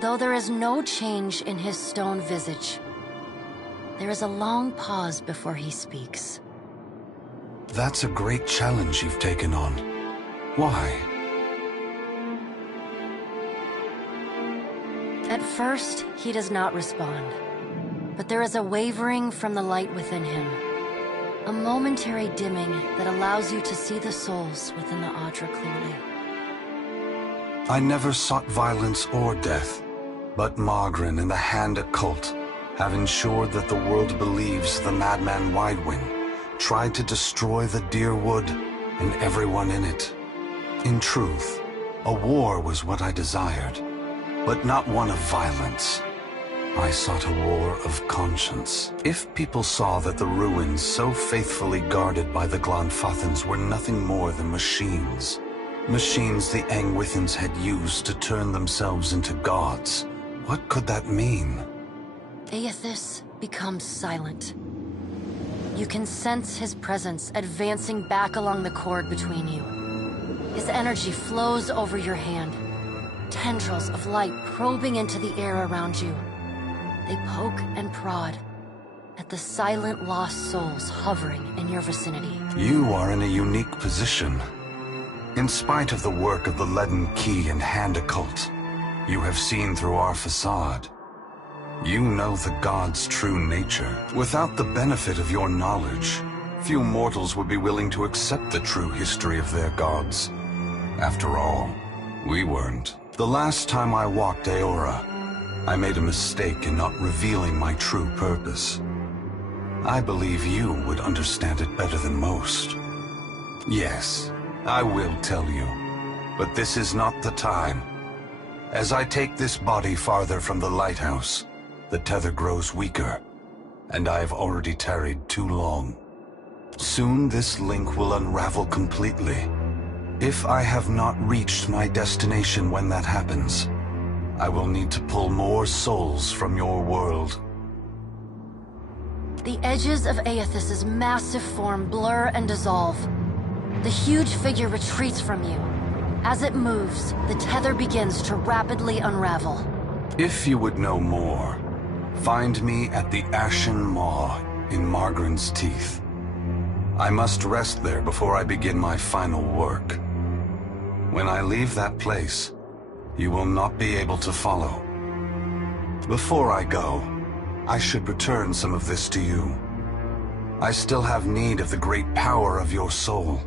Though there is no change in his stone visage, there is a long pause before he speaks. That's a great challenge you've taken on. Why? At first, he does not respond, but there is a wavering from the light within him, a momentary dimming that allows you to see the souls within the Audra clearly. I never sought violence or death, but Margren and the Hand Occult have ensured that the world believes the madman Widewing tried to destroy the Deerwood and everyone in it. In truth, a war was what I desired, but not one of violence. I sought a war of conscience. If people saw that the ruins so faithfully guarded by the Glanfathans were nothing more than machines the Angwithans had used to turn themselves into gods, what could that mean? Aethys becomes silent. You can sense his presence advancing back along the cord between you. His energy flows over your hand, tendrils of light probing into the air around you. They poke and prod at the silent lost souls hovering in your vicinity. You are in a unique position. In spite of the work of the Leaden Key and Hand Occult, you have seen through our facade. You know the gods' true nature. Without the benefit of your knowledge, few mortals would be willing to accept the true history of their gods. After all, we weren't. The last time I walked Aora, I made a mistake in not revealing my true purpose. I believe you would understand it better than most. Yes, I will tell you, but this is not the time. As I take this body farther from the lighthouse, the tether grows weaker, and I have already tarried too long. Soon this link will unravel completely. If I have not reached my destination when that happens, I will need to pull more souls from your world. The edges of Aethys' massive form blur and dissolve. The huge figure retreats from you. As it moves, the tether begins to rapidly unravel. If you would know more, find me at the Ashen Maw in Margren's Teeth. I must rest there before I begin my final work. When I leave that place, you will not be able to follow. Before I go, I should return some of this to you. I still have need of the great power of your soul,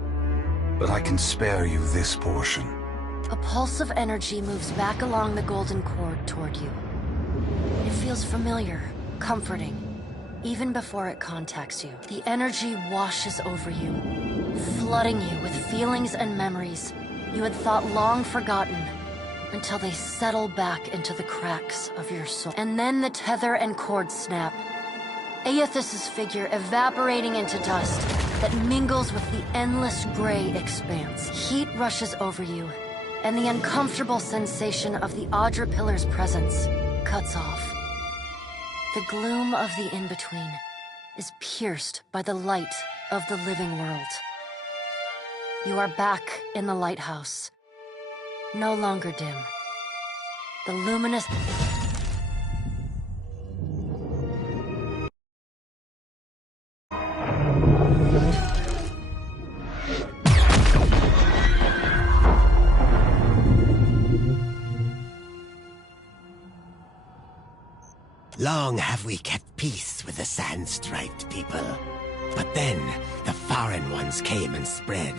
but I can spare you this portion. A pulse of energy moves back along the golden cord toward you. It feels familiar, comforting, even before it contacts you. The energy washes over you, flooding you with feelings and memories you had thought long forgotten, until they settle back into the cracks of your soul. And then the tether and cord snap. Aethys's figure evaporating into dust that mingles with the endless gray expanse. Heat rushes over you, and the uncomfortable sensation of the Audra Pillar's presence cuts off. The gloom of the in-between is pierced by the light of the living world. You are back in the lighthouse. No longer dim. The luminous... Long have we kept peace with the sand-striped people. But then, the foreign ones came and spread.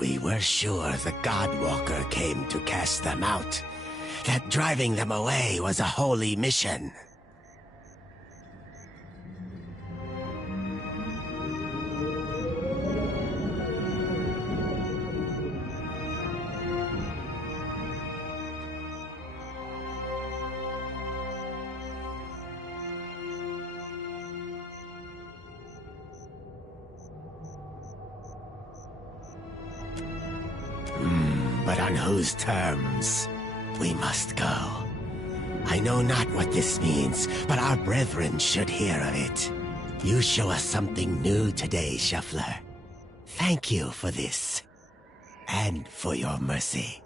We were sure the Godwalker came to cast them out. That driving them away was a holy mission. But on whose terms? We must go. I know not what this means, but our brethren should hear of it. You show us something new today, Shuffler. Thank you for this, and for your mercy.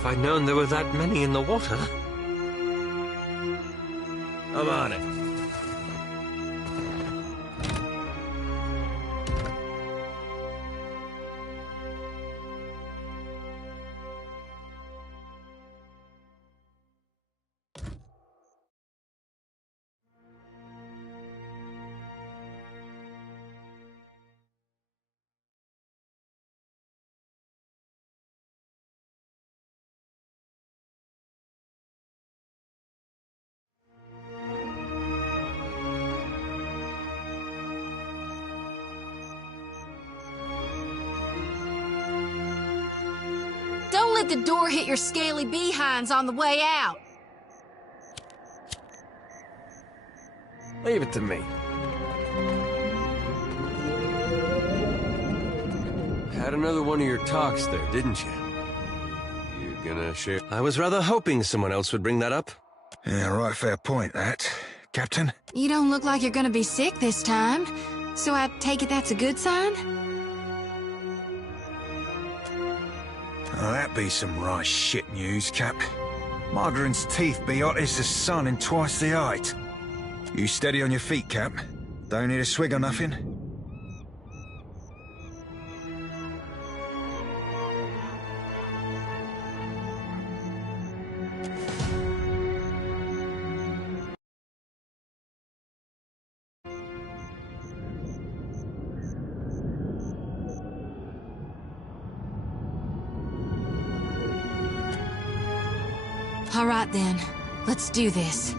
If I'd known there were that many in the water. I'm on it. Don't let the door hit your scaly behinds on the way out. Leave it to me. Had another one of your talks there, didn't you? You gonna share? I was rather hoping someone else would bring that up. Yeah, right, fair point, that. Captain? You don't look like you're gonna be sick this time, so I take it that's a good sign? Oh, that be some right shit news, Cap. Margarine's teeth be hot as the sun and twice the height. You steady on your feet, Cap. Don't need a swig or nothing. All right then, let's do this.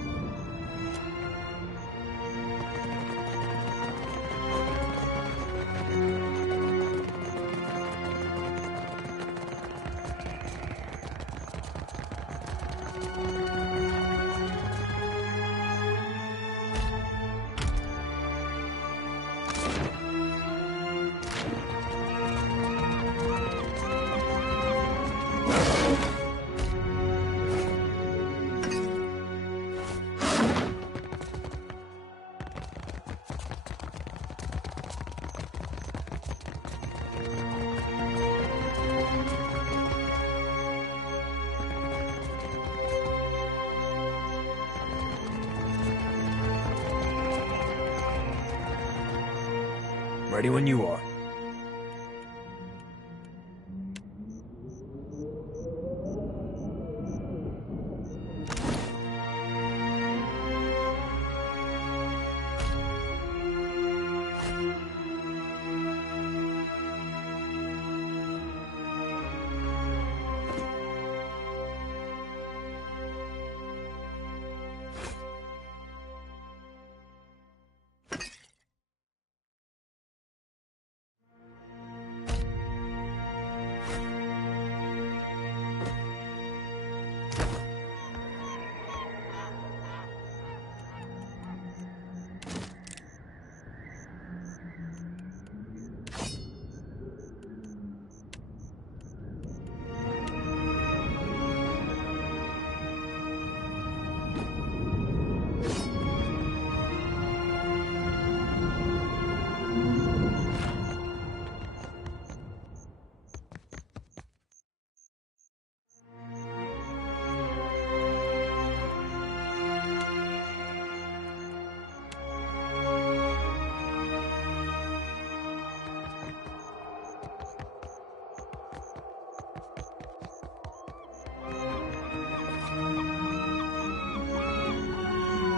Ready when you are.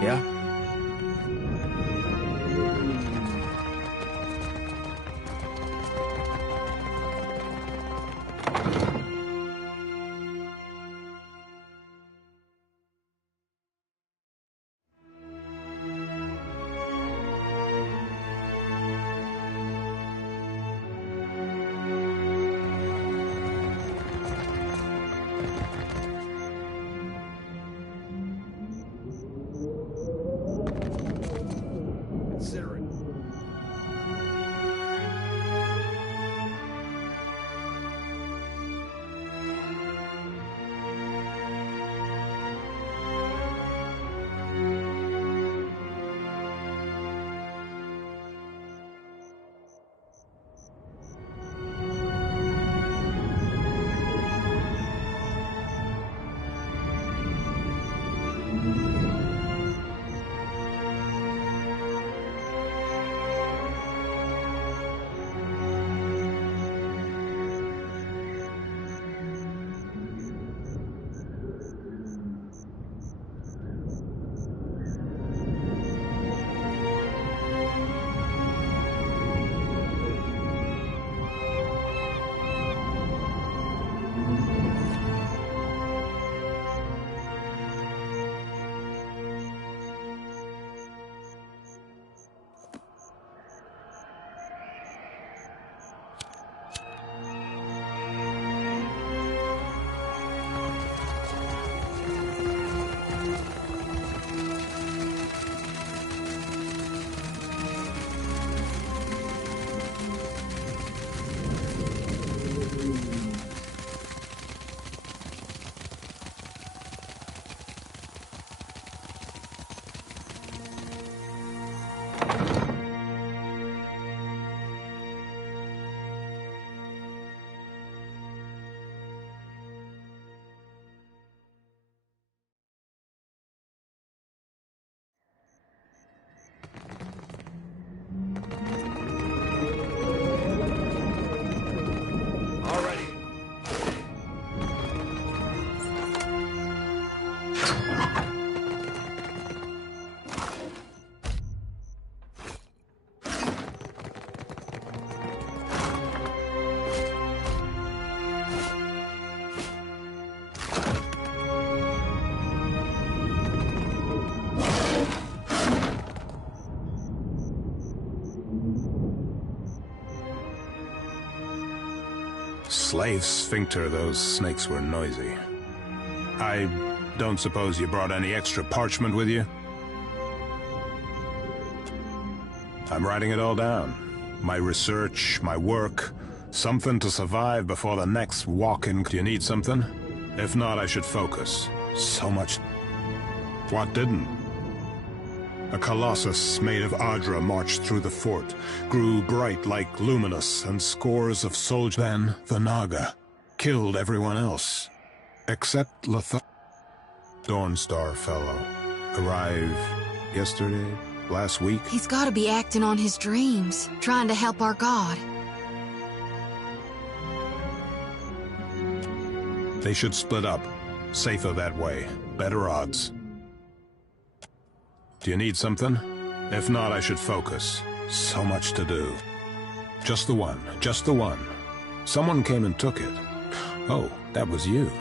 Yeah? Slave sphincter, those snakes were noisy. I don't suppose you brought any extra parchment with you? I'm writing it all down. My research, my work, something to survive before the next walk-in. Do you need something? If not, I should focus. So much... What didn't? A colossus made of Adra marched through the fort, grew bright like luminous, and scores of soldiers. Then the Naga killed everyone else, except Dawnstar fellow. Arrived yesterday, last week. He's gotta be acting on his dreams, trying to help our god. They should split up. Safer that way. Better odds. Do you need something? If not, I should focus. So much to do. Just the one. Just the one. Someone came and took it. Oh, that was you.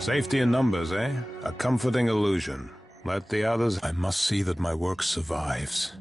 Safety in numbers, eh? A comforting illusion. Let the others... I must see that my work survives.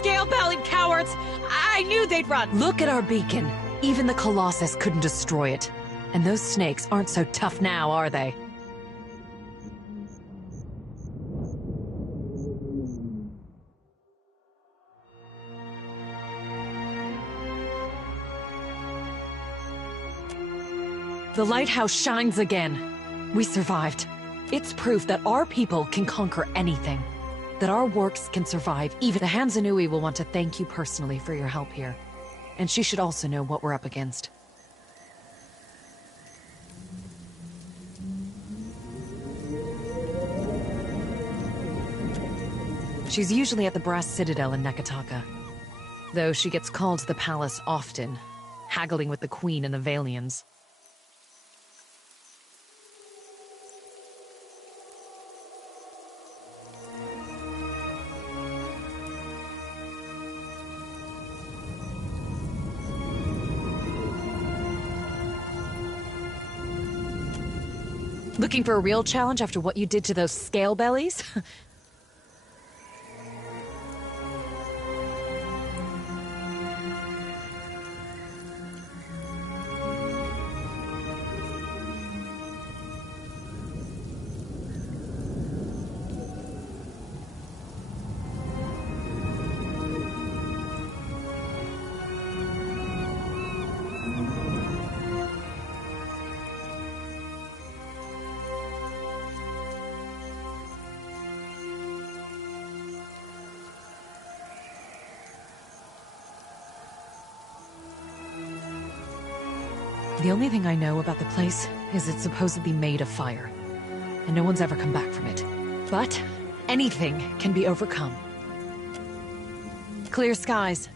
Scale-bellied cowards! I knew they'd run! Look at our beacon. Even the Colossus couldn't destroy it. And those snakes aren't so tough now, are they? The lighthouse shines again. We survived. It's proof that our people can conquer anything. That our works can survive. Even the Hansanui will want to thank you personally for your help here. And she should also know what we're up against. She's usually at the Brass Citadel in Nekataka. Though she gets called to the palace often, haggling with the Queen and the Valians. Looking for a real challenge after what you did to those scale bellies? The only thing I know about the place is it's supposedly made of fire, and no one's ever come back from it. But anything can be overcome. Clear skies.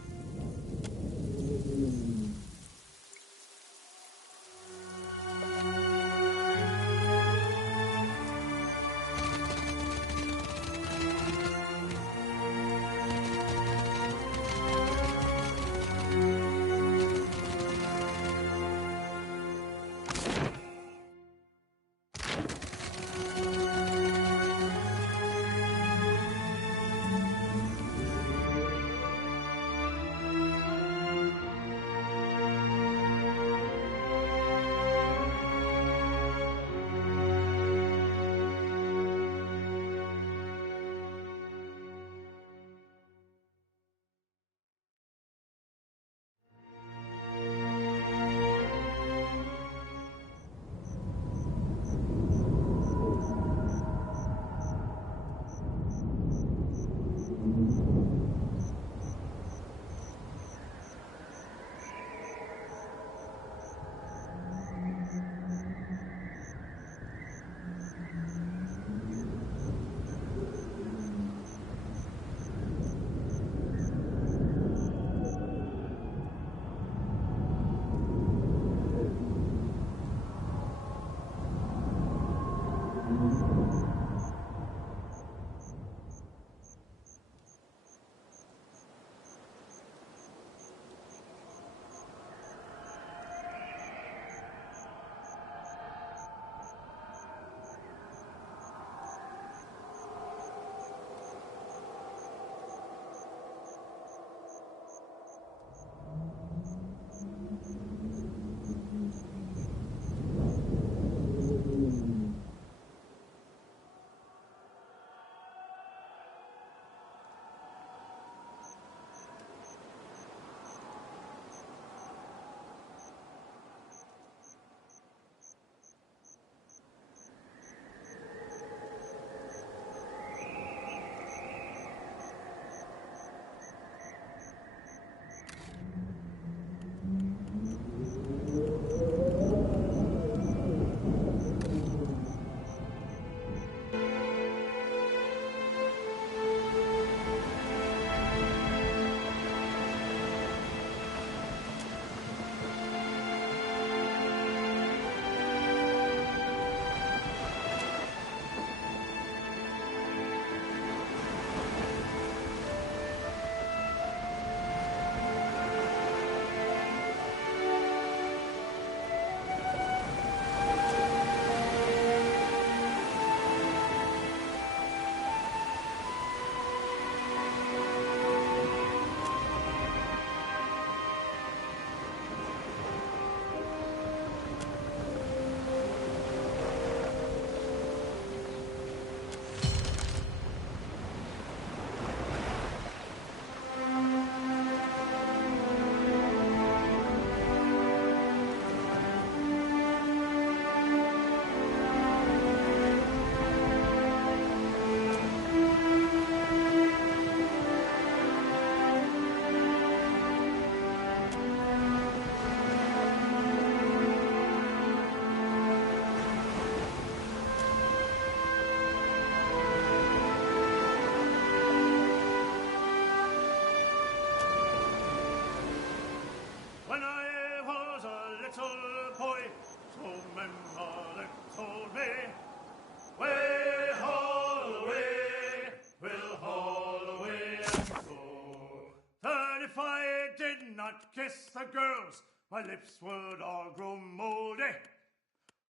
kiss the girls, my lips would all grow moldy.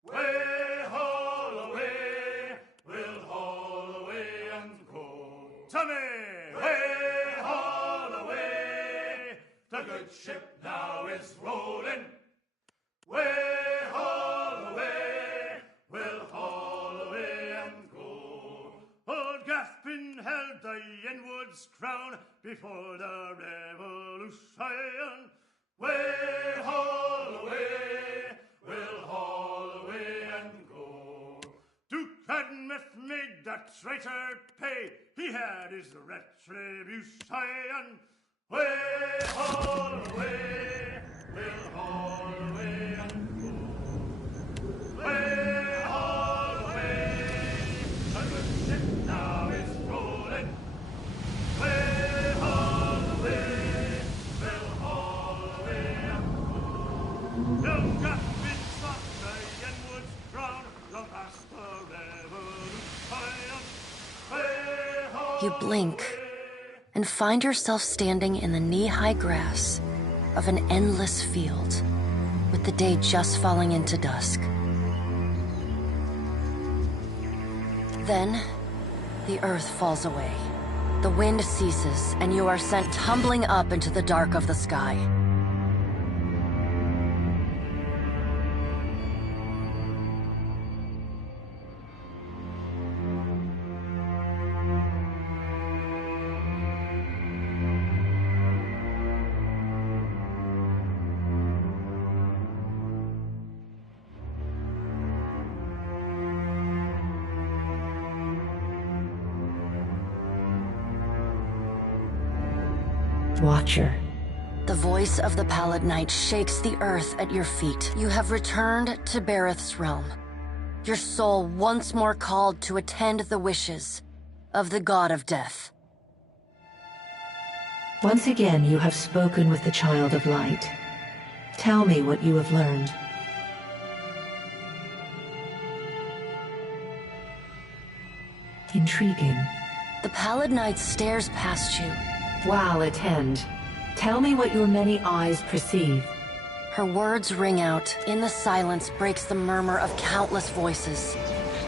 Way, haul away, we'll haul away and go. Tommy, way, haul away, the good ship now is rolling. Way, haul away, we'll haul away and go. Old Gaspin held the Yenwood's crown before the Revolution. Way, haul away, we'll haul away and go. Duke Cadmuth made the traitor pay, he had his retribution. Way, haul away, we'll haul away and go. Way, haul away, the good ship now is rolling. Way, haul away, we'll haul away and go. Young Gaspin sought the Yenwood's crown, long past the Revolution. Way, haul You blink and find yourself standing in the knee-high grass of an endless field, with the day just falling into dusk. Then, the earth falls away. The wind ceases, and you are sent tumbling up into the dark of the sky. Watcher. The voice of the Pallid Knight shakes the earth at your feet. You have returned to Bareth's realm. Your soul once more called to attend the wishes of the God of Death. Once again, you have spoken with the Child of Light. Tell me what you have learned. Intriguing. The Pallid Knight stares past you. While attend. Tell me what your many eyes perceive. Her words ring out. In the silence breaks the murmur of countless voices.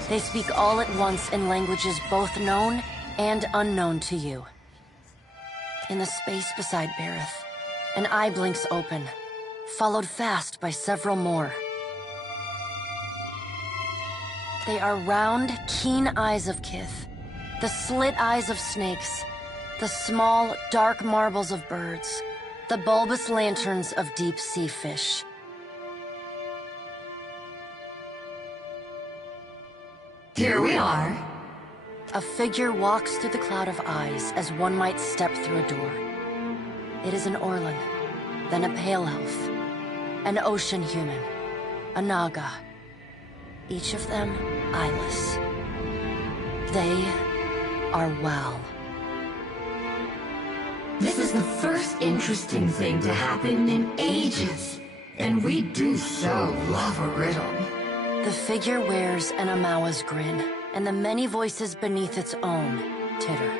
They speak all at once in languages both known and unknown to you. In the space beside Bareth, an eye blinks open, followed fast by several more. They are round, keen eyes of Kith, the slit eyes of snakes, the small, dark marbles of birds, the bulbous lanterns of deep-sea fish. Here we are. A figure walks through the cloud of eyes as one might step through a door. It is an Orlan, then a pale elf, an ocean human, a Naga, each of them eyeless. They are Wal. This is the first interesting thing to happen in ages, and we do so love a riddle. The figure wears an Amawa's grin, and the many voices beneath its own titter.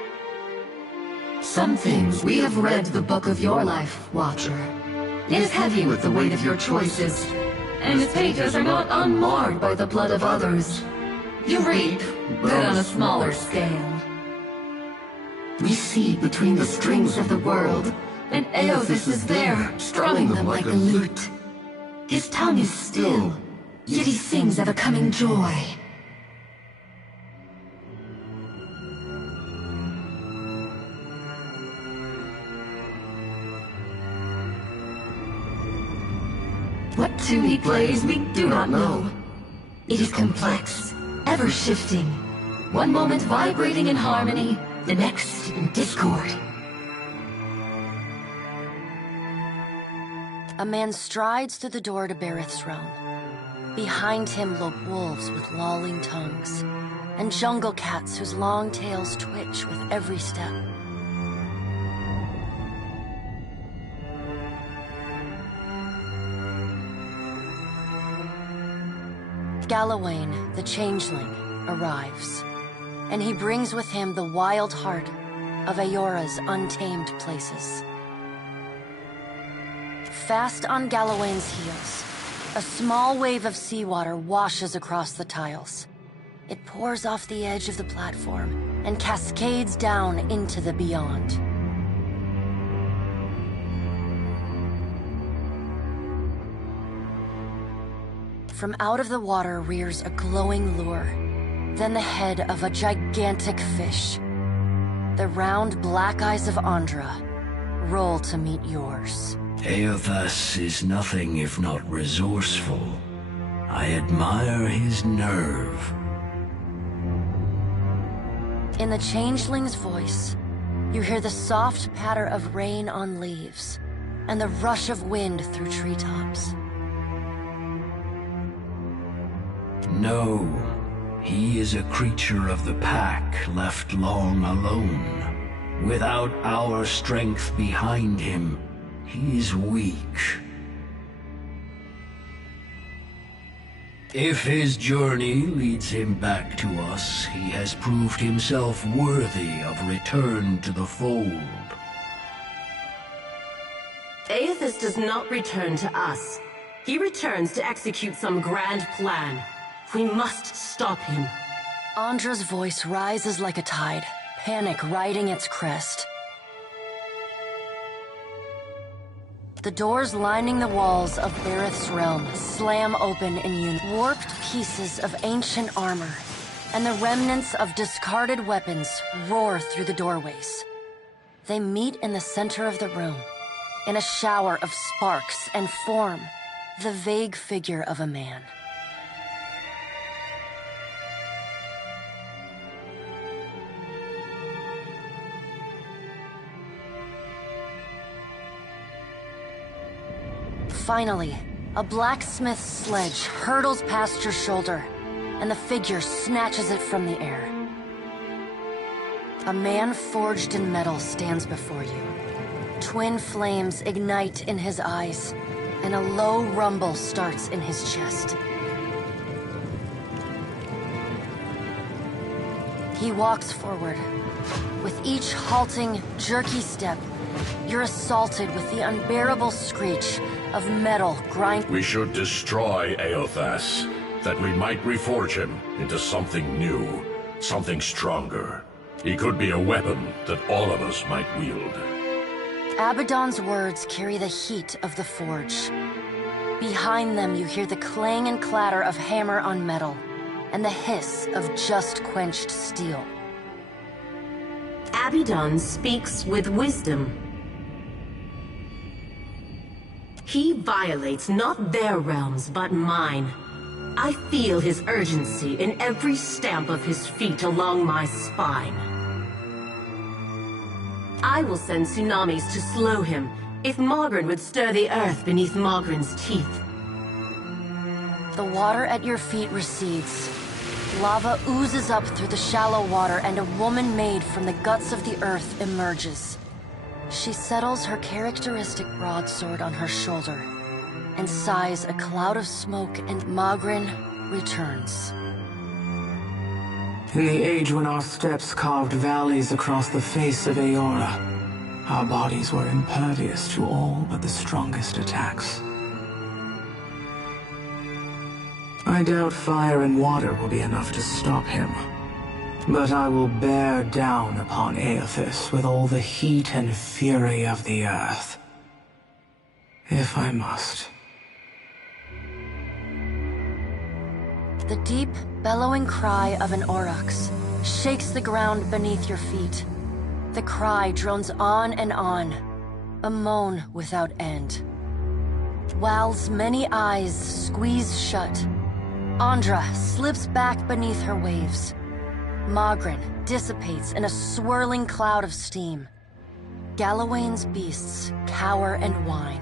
Some things we have read the book of your life, Watcher. It is heavy with the weight of your choices, and its pages are not unmarred by the blood of others. You reap, but on a smaller scale. We see between the strings of the world, and Eothas is there, strumming them like a lute. His tongue is still, yet he sings of a coming joy. What tune he plays, we do not know. It is complex, ever-shifting. One moment vibrating in harmony, the next in discord. A man strides through the door to Bareth's realm. Behind him lope wolves with lolling tongues, and jungle cats whose long tails twitch with every step. Galawain, the changeling, arrives, and he brings with him the wild heart of Aora's untamed places. Fast on Galloway's heels, a small wave of seawater washes across the tiles. It pours off the edge of the platform and cascades down into the beyond. From out of the water rears a glowing lure, then the head of a gigantic fish. The round black eyes of Andra roll to meet yours. Eothas is nothing if not resourceful. I admire his nerve. In the changeling's voice, you hear the soft patter of rain on leaves and the rush of wind through treetops. No, he is a creature of the pack left long alone. Without our strength behind him, he is weak. If his journey leads him back to us, he has proved himself worthy of return to the fold. Eothas does not return to us. He returns to execute some grand plan. We must stop him. Andra's voice rises like a tide, panic riding its crest. The doors lining the walls of Bareth's realm slam open in unison. Warped pieces of ancient armor and the remnants of discarded weapons roar through the doorways. They meet in the center of the room, in a shower of sparks, and form the vague figure of a man. Finally, a blacksmith's sledge hurtles past your shoulder, and the figure snatches it from the air. A man forged in metal stands before you. Twin flames ignite in his eyes, and a low rumble starts in his chest. He walks forward. With each halting, jerky step, you're assaulted with the unbearable screech of metal grind. We should destroy Eothas, that we might reforge him into something new, something stronger. He could be a weapon that all of us might wield. Abaddon's words carry the heat of the forge. Behind them you hear the clang and clatter of hammer on metal, and the hiss of just quenched steel. Abaddon speaks with wisdom. He violates not their realms, but mine. I feel his urgency in every stamp of his feet along my spine. I will send tsunamis to slow him, if Mogren would stir the earth beneath Mogren's teeth. The water at your feet recedes. Lava oozes up through the shallow water, and a woman made from the guts of the earth emerges. She settles her characteristic broadsword on her shoulder and sighs a cloud of smoke, and Mogren returns. In the age when our steps carved valleys across the face of Aora, our bodies were impervious to all but the strongest attacks. I doubt fire and water will be enough to stop him. But I will bear down upon Eothas with all the heat and fury of the earth. If I must. The deep, bellowing cry of an aurochs shakes the ground beneath your feet. The cry drones on and on, a moan without end. Wal's many eyes squeeze shut. Andra slips back beneath her waves. Mogren dissipates in a swirling cloud of steam. Galawain's beasts cower and whine.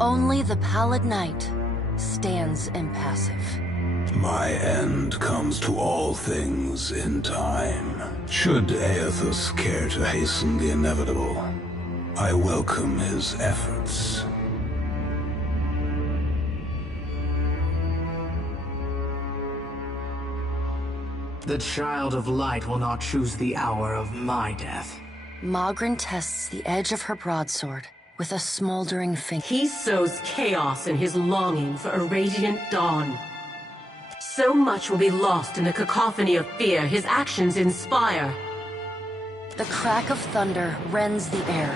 Only the pallid night stands impassive. My end comes to all things in time. Should Eothas care to hasten the inevitable, I welcome his efforts. The Child of Light will not choose the hour of my death. Mogren tests the edge of her broadsword with a smoldering finger. He sows chaos in his longing for a radiant dawn. So much will be lost in the cacophony of fear his actions inspire. The crack of thunder rends the air.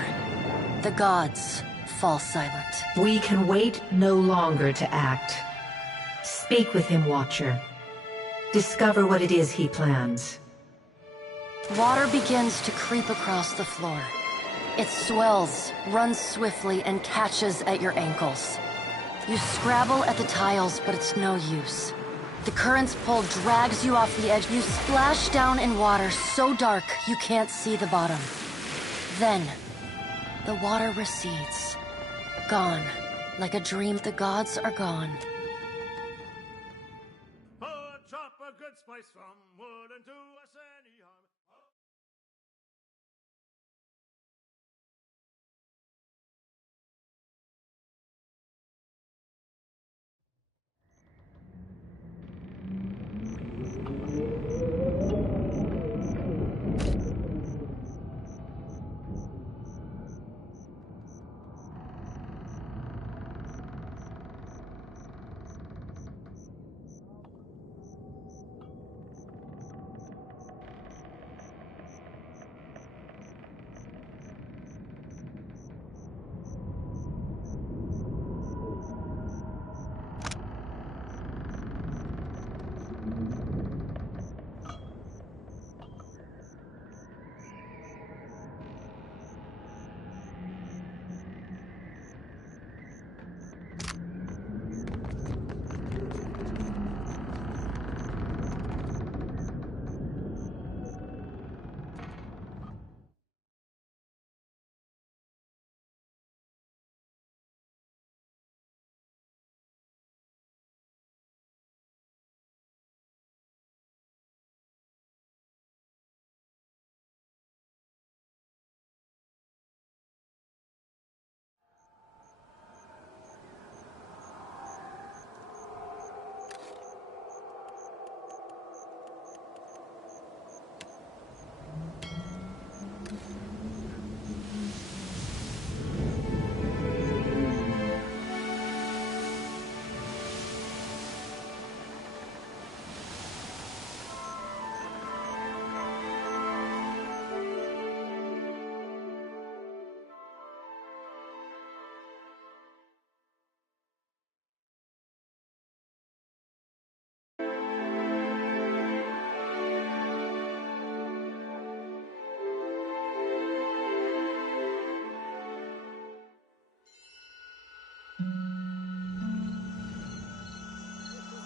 The gods fall silent. We can wait no longer to act. Speak with him, Watcher. Discover what it is he plans. Water begins to creep across the floor. It swells, runs swiftly, and catches at your ankles. You scrabble at the tiles, but it's no use. The current's pull drags you off the edge. You splash down in water so dark you can't see the bottom. Then, the water recedes. Gone. Like a dream, the gods are gone. Chop a good spice from wood and do us any harm.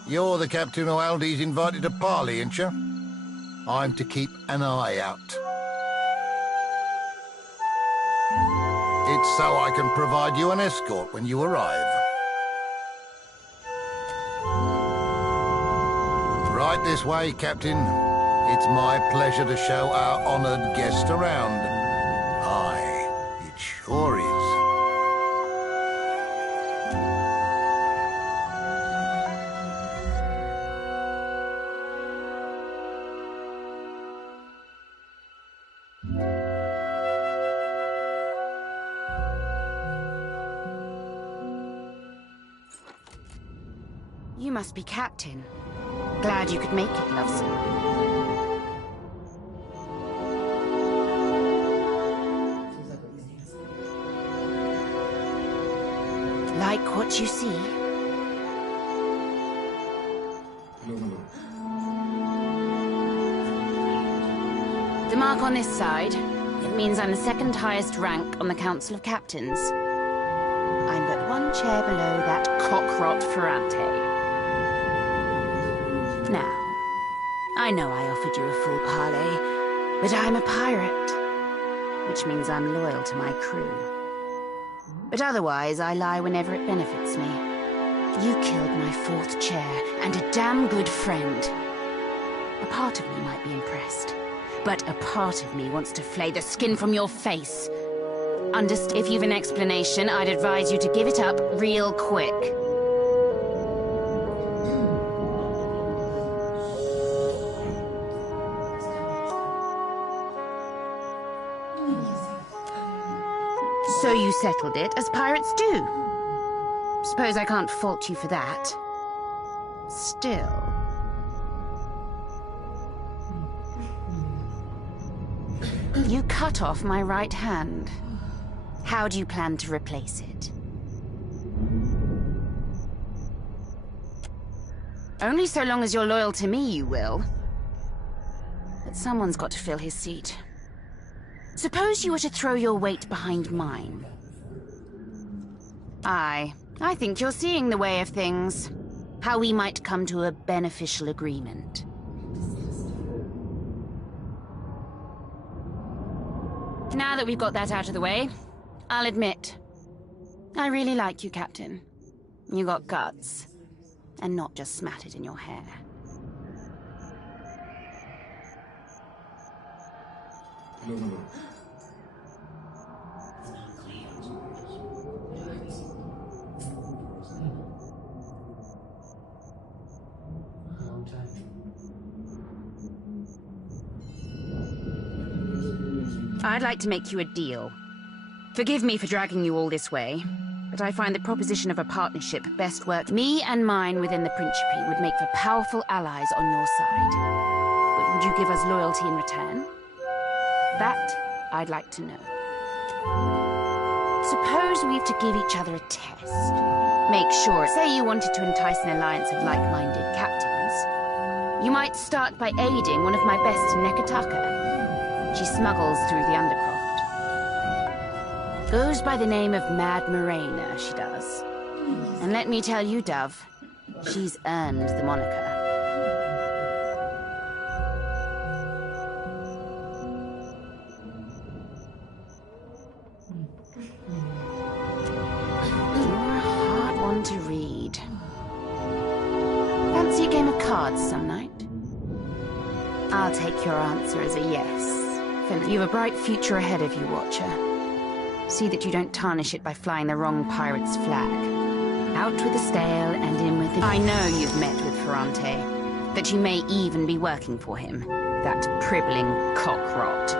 You're the captain who Aldi's invited to parley, ain't you? I'm to keep an eye out. It's so I can provide you an escort when you arrive. Right this way, Captain. It's my pleasure to show our honoured guest around. Aye, it sure is. You must be Captain. Glad you could make it, Loveson. Like what you see? The mark on this side, it means I'm the second highest rank on the Council of Captains. I'm but one chair below that cockrot Ferrante. Now, I know I offered you a full parley, but I'm a pirate, which means I'm loyal to my crew. But otherwise, I lie whenever it benefits me. You killed my fourth chair, and a damn good friend. A part of me might be impressed, but a part of me wants to flay the skin from your face. If you've an explanation, I'd advise you to give it up real quick. So you settled it, as pirates do. Suppose I can't fault you for that. Still... You cut off my right hand. How do you plan to replace it? Only so long as you're loyal to me, you will. But someone's got to fill his seat. Suppose you were to throw your weight behind mine. I think you're seeing the way of things. How we might come to a beneficial agreement. Now that we've got that out of the way, I'll admit, I really like you, Captain. You got guts, and not just smattered in your hair. I'd like to make you a deal. Forgive me for dragging you all this way, but I find the proposition of a partnership best work. Me and mine within the Principe would make for powerful allies on your side. But would you give us loyalty in return? That I'd like to know. Suppose we've to give each other a test. Make sure, say you wanted to entice an alliance of like-minded captains. You might start by aiding one of my best in Nekataka. She smuggles through the undercroft. Goes by the name of Mad Morena, she does. And let me tell you, Dove, she's earned the moniker. You're a hard one to read. Fancy a game of cards some night? I'll take your answer as a yes. You've a bright future ahead of you, Watcher. See that you don't tarnish it by flying the wrong pirate's flag. Out with the stale and in with the... I know you've met with Ferrante. That you may even be working for him. That pribbling cock-rot.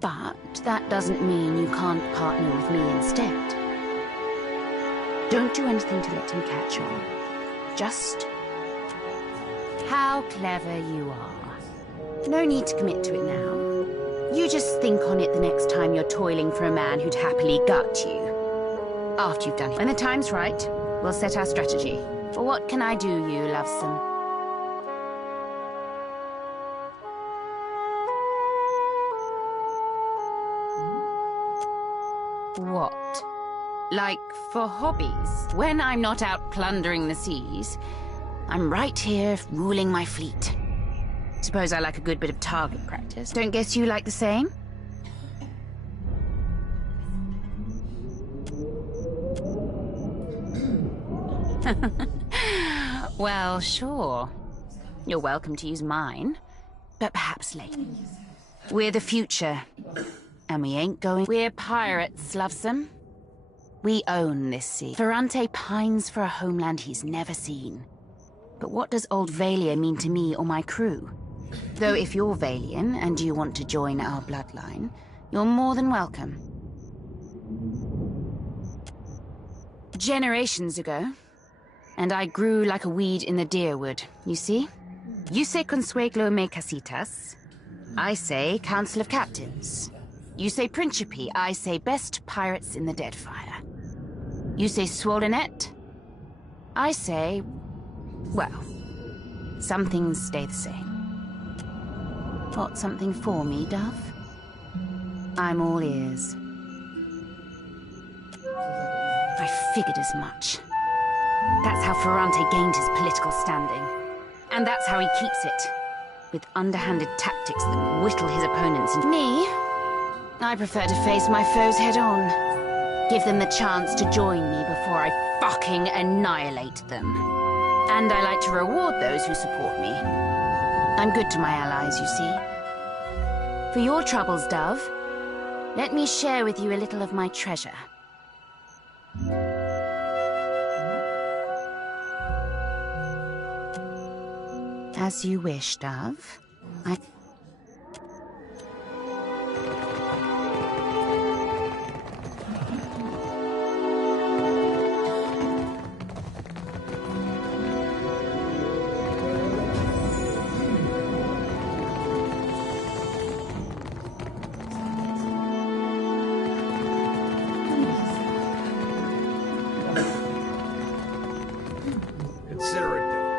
But that doesn't mean you can't partner with me instead. Don't do anything to let him catch on. Just... How clever you are. No need to commit to it now. You just think on it the next time you're toiling for a man who'd happily gut you. After you've done it. When the time's right, we'll set our strategy. For what can I do, you lovesome? What? Like, for hobbies? When I'm not out plundering the seas, I'm right here ruling my fleet. Suppose I like a good bit of target practice. Don't guess you like the same? Well, sure. You're welcome to use mine, but perhaps later. We're the future. And we ain't going... We're pirates, lovesome. We own this sea. Ferrante pines for a homeland he's never seen. But what does Old Valia mean to me or my crew? Though if you're Valian and you want to join our bloodline, you're more than welcome. Generations ago, and I grew like a weed in the deerwood, you see? You say Consueglo me casitas. I say Council of Captains. You say Principe, I say best pirates in the Deadfire. You say Swollenet, I say, well, some things stay the same. Got something for me, Dove? I'm all ears. I figured as much. That's how Ferrante gained his political standing. And that's how he keeps it. With underhanded tactics that whittle his opponents into me. I prefer to face my foes head-on. Give them the chance to join me before I fucking annihilate them. And I like to reward those who support me. I'm good to my allies, you see. For your troubles, Dove, let me share with you a little of my treasure. As you wish, Dove. I... Consider it done.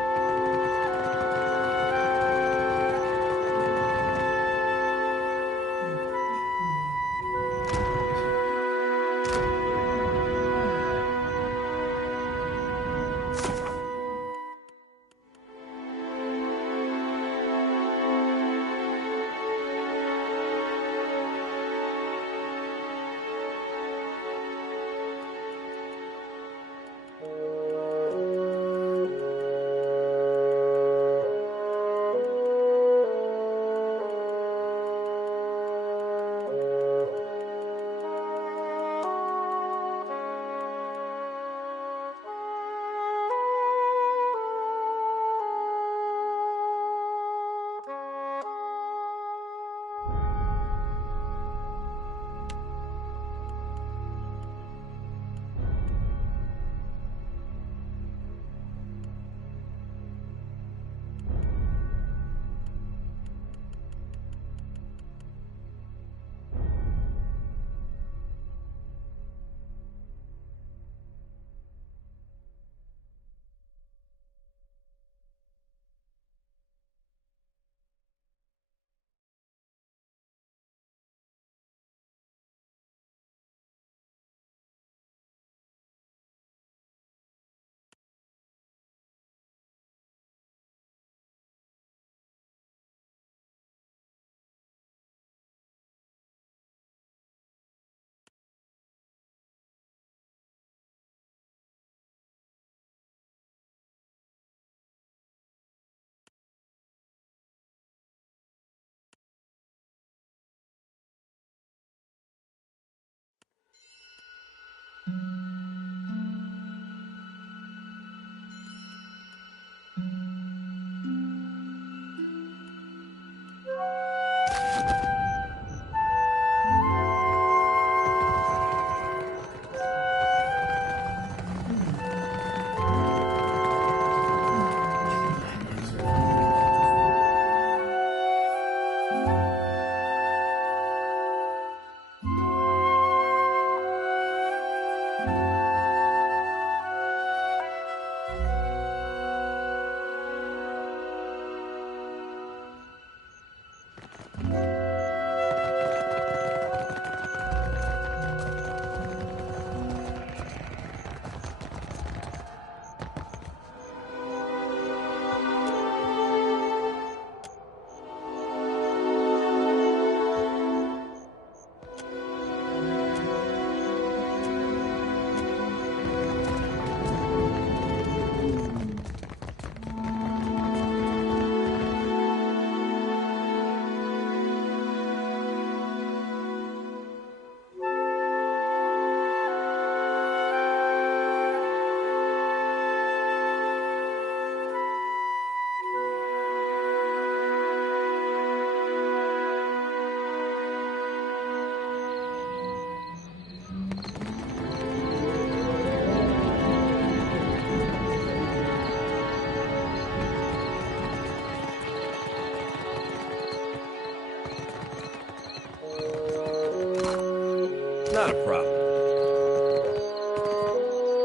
Not a problem.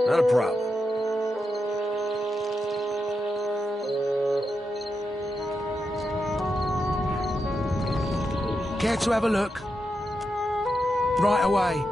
Not a problem. Care to have a look? Right away.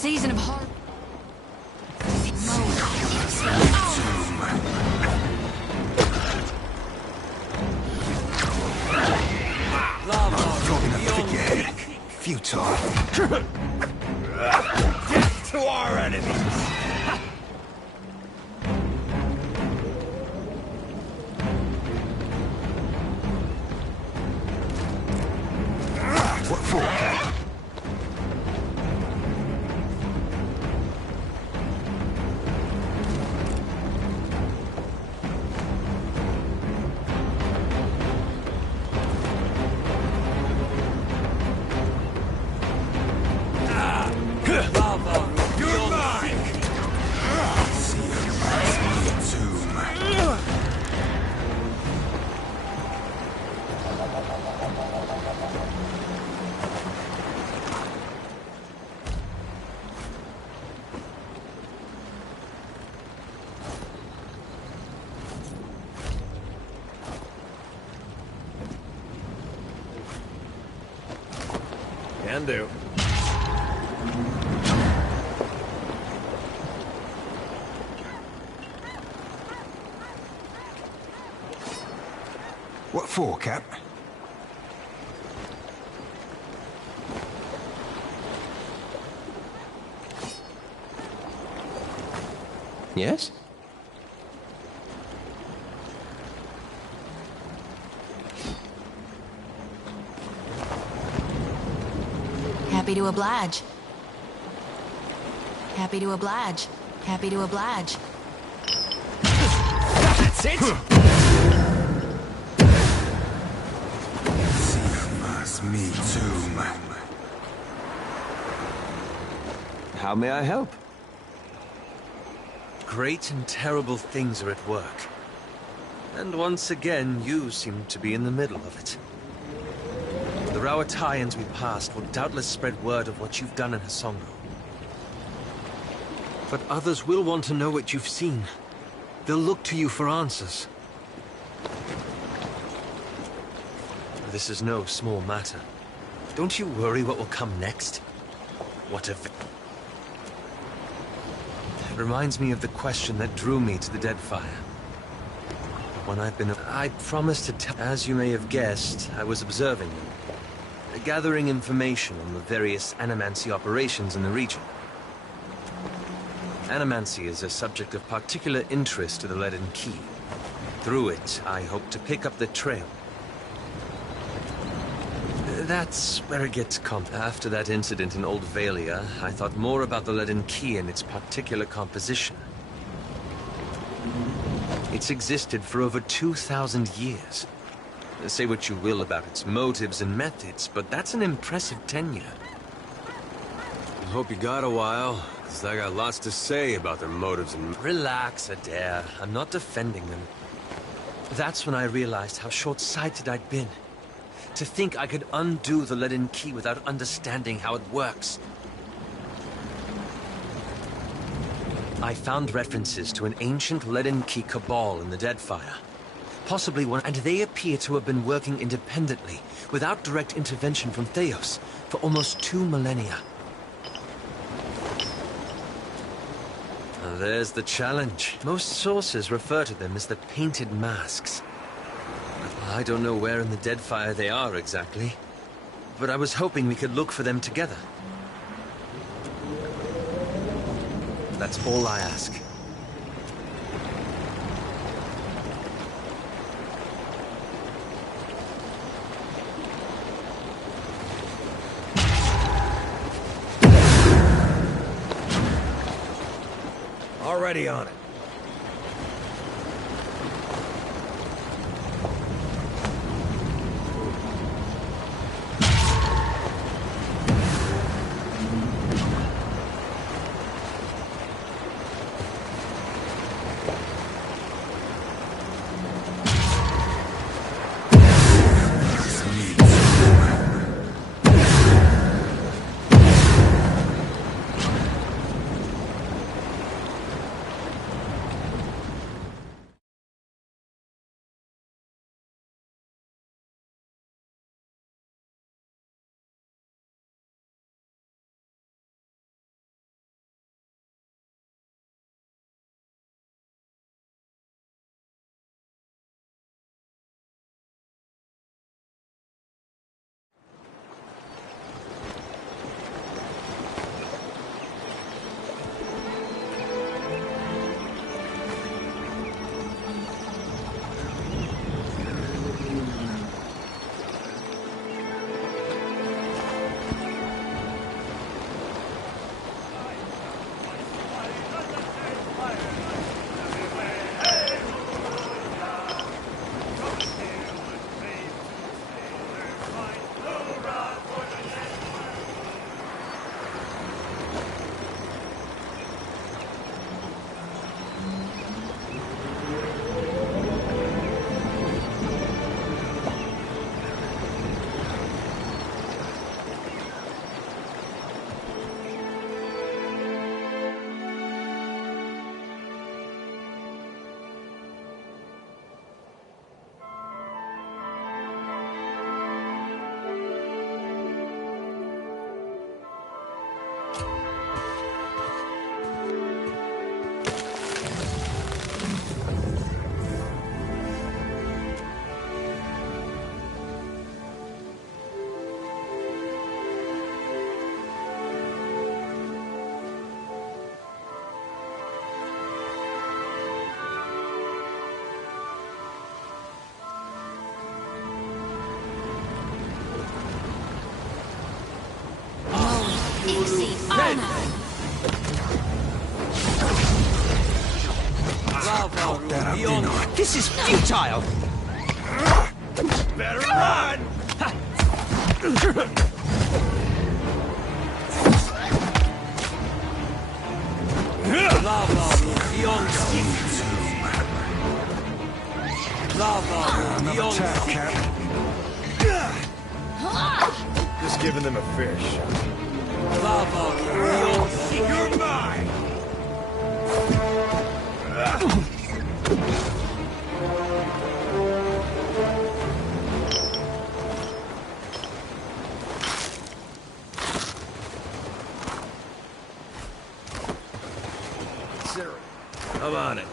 season of harvest. Flogging a figurehead. Futile. Death to our enemies! What for, Cap? You're mine! See you, tomb. Can do. What for, Cap? Yes? Happy to oblige. Happy to oblige. Happy to oblige. That's it! Me too, man. How may I help? Great and terrible things are at work. And once again, you seem to be in the middle of it. The Rawatayans we passed will doubtless spread word of what you've done in Hasongo. But others will want to know what you've seen. They'll look to you for answers. This is no small matter. Don't you worry what will come next? What if... It reminds me of the question that drew me to the Deadfire. When I've been... I promised to tell... As you may have guessed, I was observing them. Gathering information on the various animancy operations in the region. Animancy is a subject of particular interest to the Leaden Key. Through it, I hope to pick up the trail. That's where it gets After that incident in Old Valia, I thought more about the Leaden Key and its particular composition. It's existed for over 2,000 years. Say what you will about its motives and methods, but that's an impressive tenure. I hope you got a while, because I got lots to say about their motives and... Relax, Adair. I'm not defending them. That's when I realized how short-sighted I'd been. To think I could undo the Leaden Key without understanding how it works. I found references to an ancient Leaden Key cabal in the Deadfire. Possibly one, and they appear to have been working independently, without direct intervention from Theos, for almost 2 millennia. Now there's the challenge. Most sources refer to them as the Painted Masks. I don't know where in the Deadfire they are exactly, but I was hoping we could look for them together. That's all I ask. Already on it. receive honor. This is futile! Better run! Just giving them a fair shot. You're mine! I'm on it.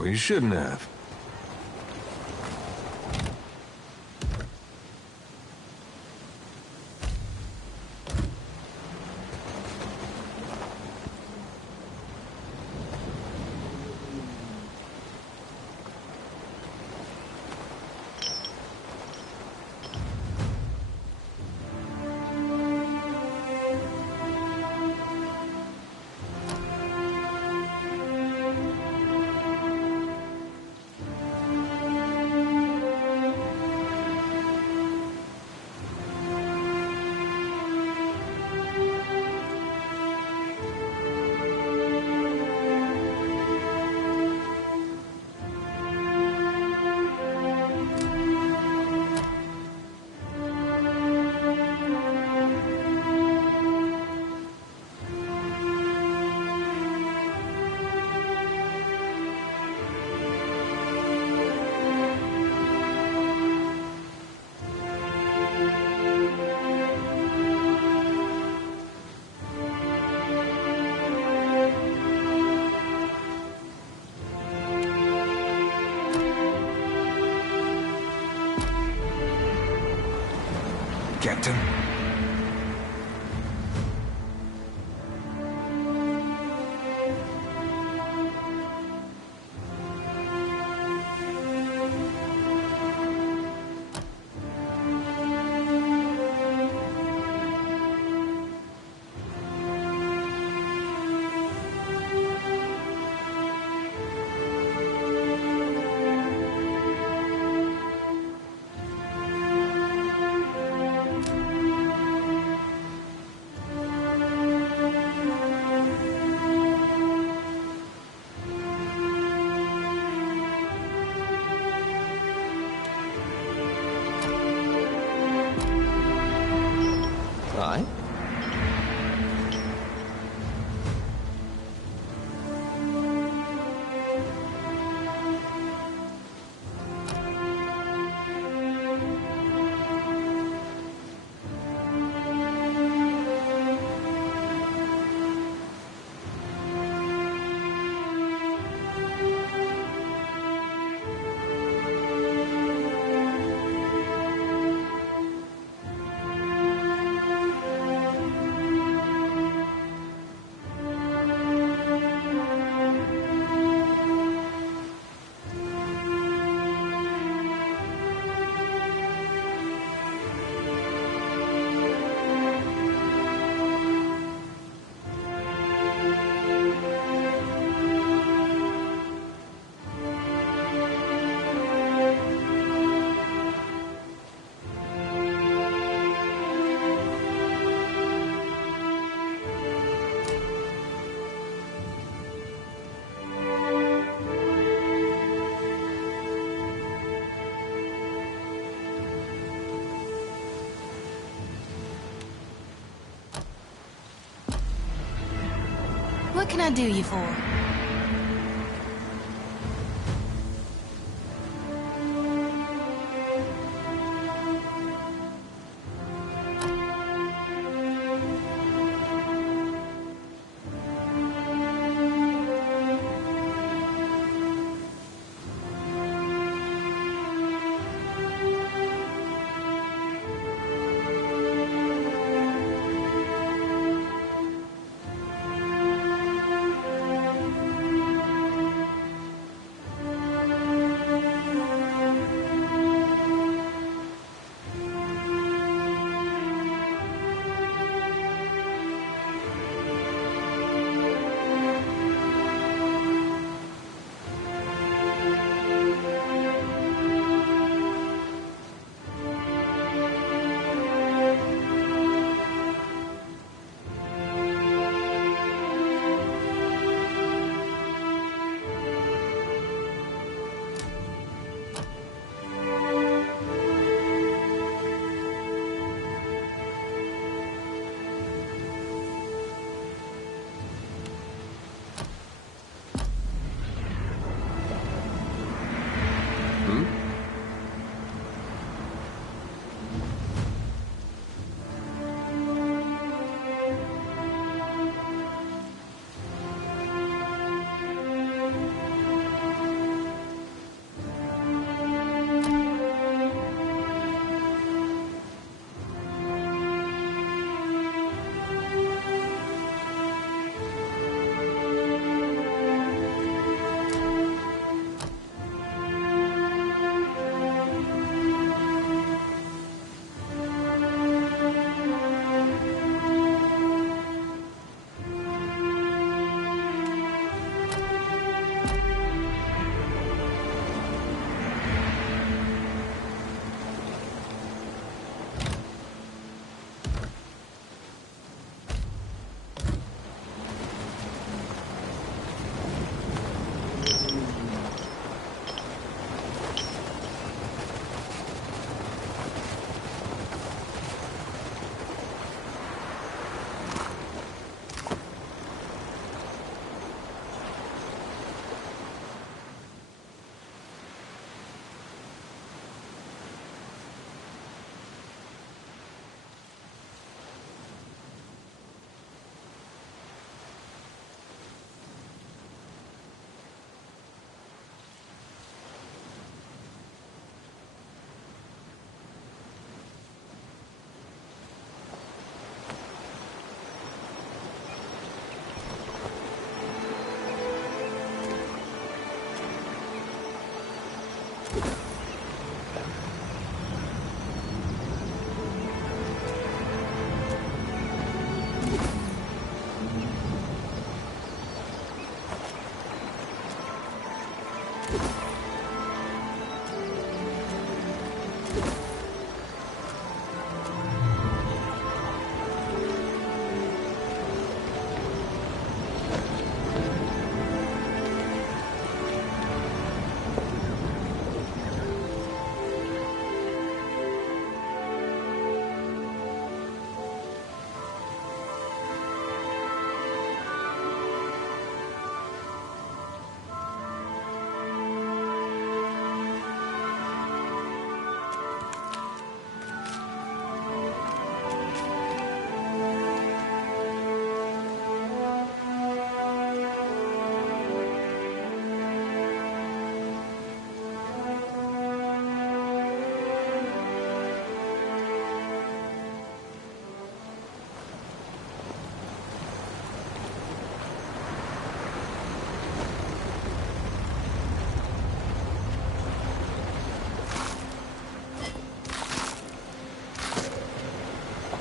Well, you shouldn't have. Captain? Aye? What can I do you for?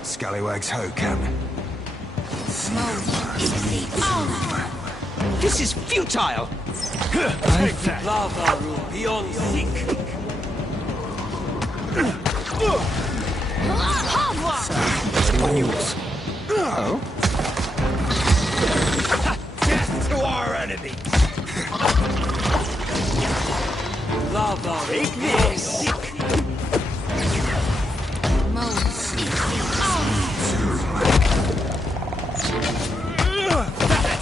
Scallywags ho, Cap. This is futile! Take that! Lava room beyond sick! Oh? Death to our enemies! Lava, take this!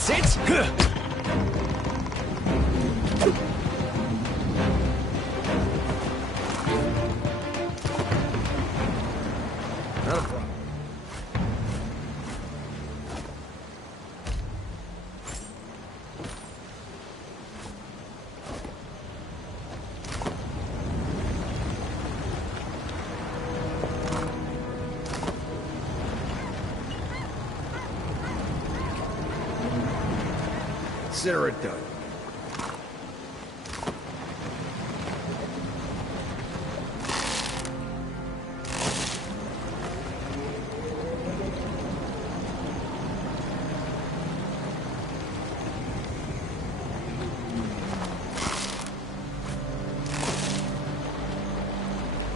That's it! Not a problem. Consider it done.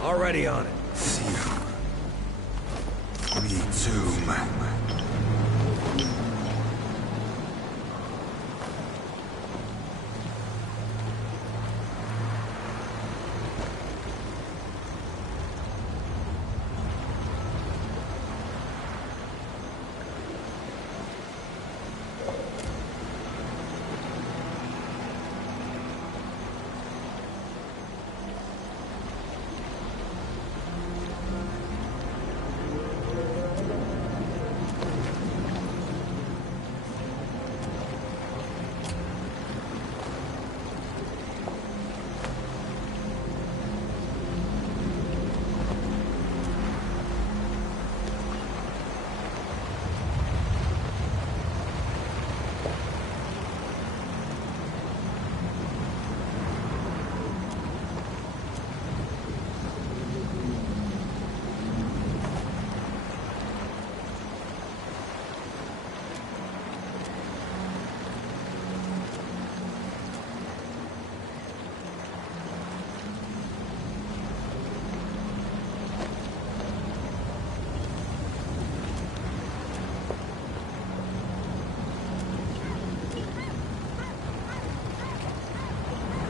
Already on it. See you. Me too, man.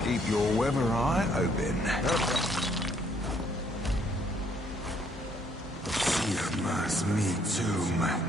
Keep your weather eye open. Sigmas, me too, man.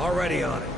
Already on it.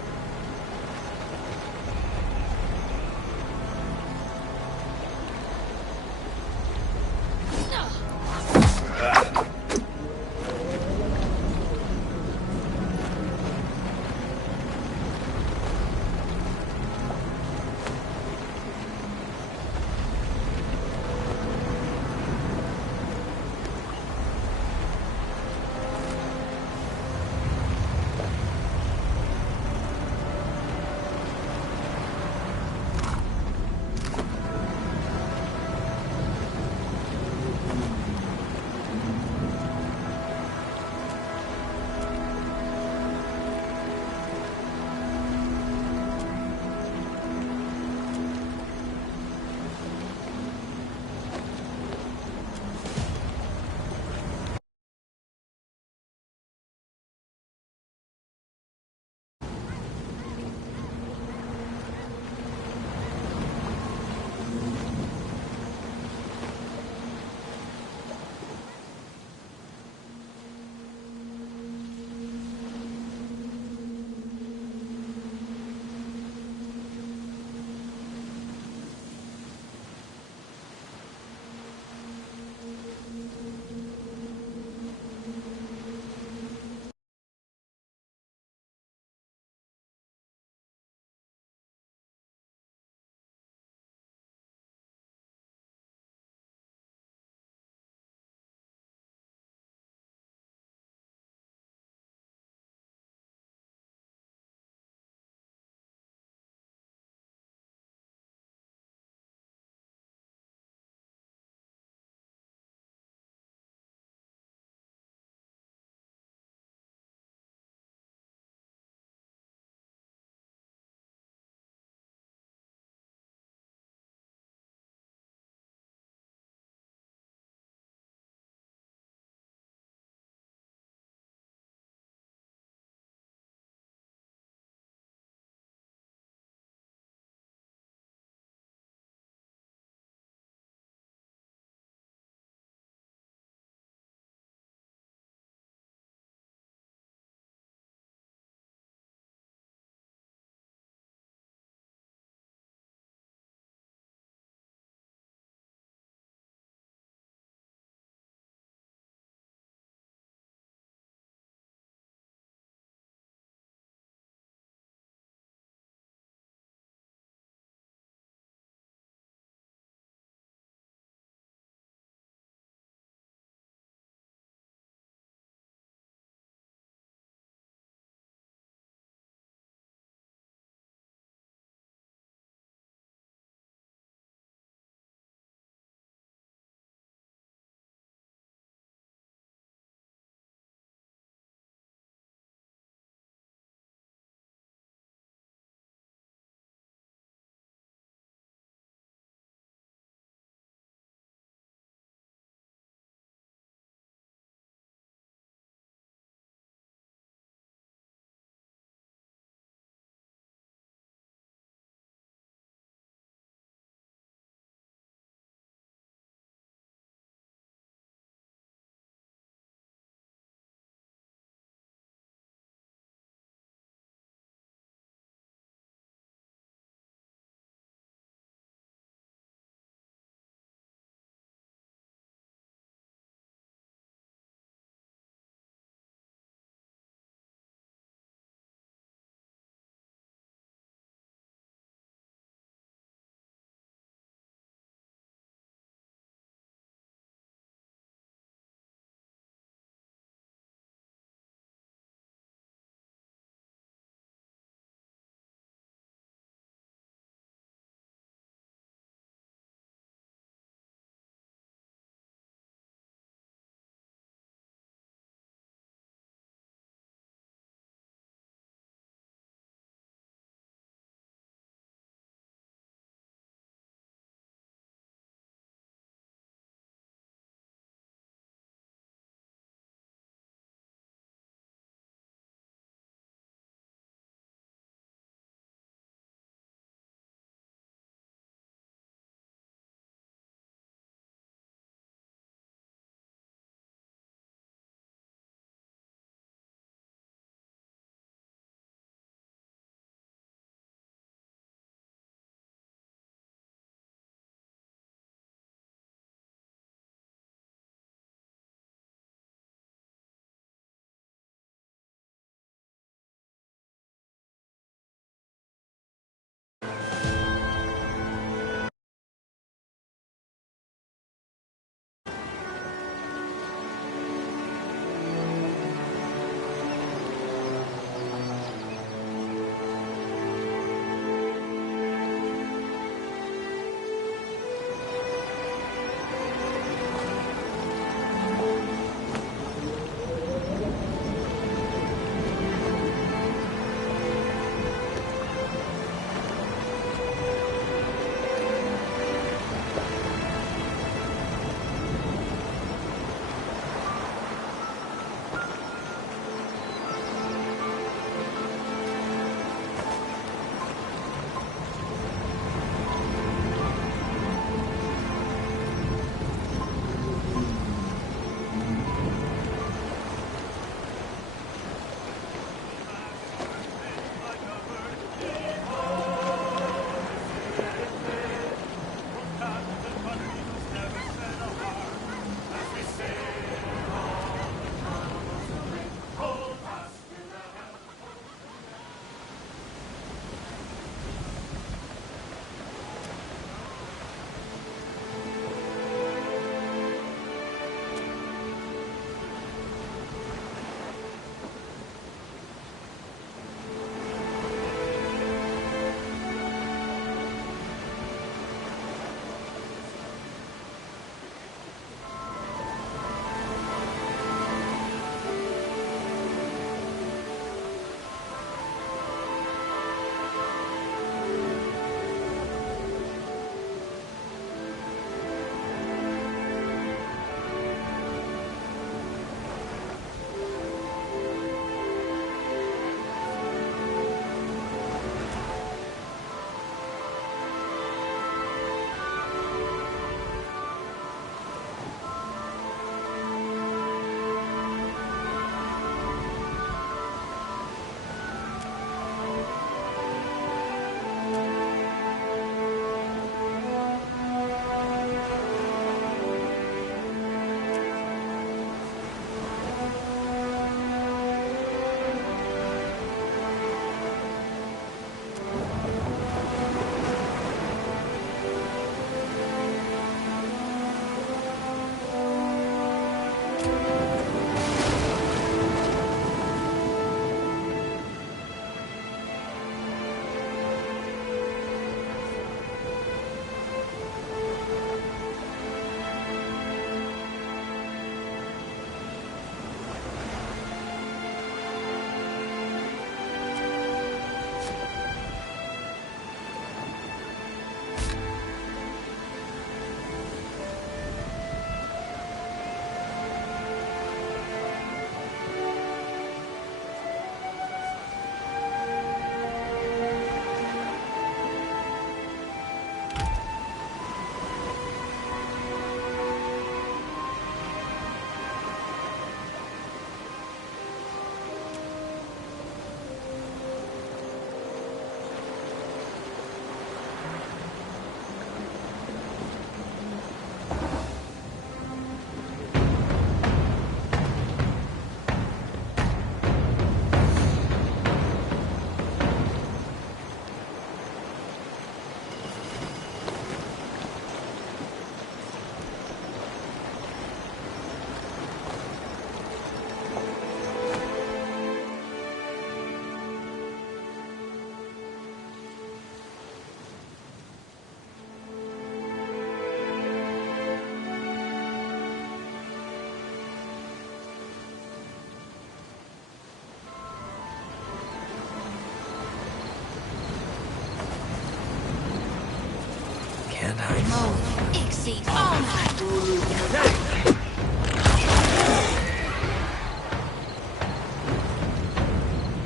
Easy on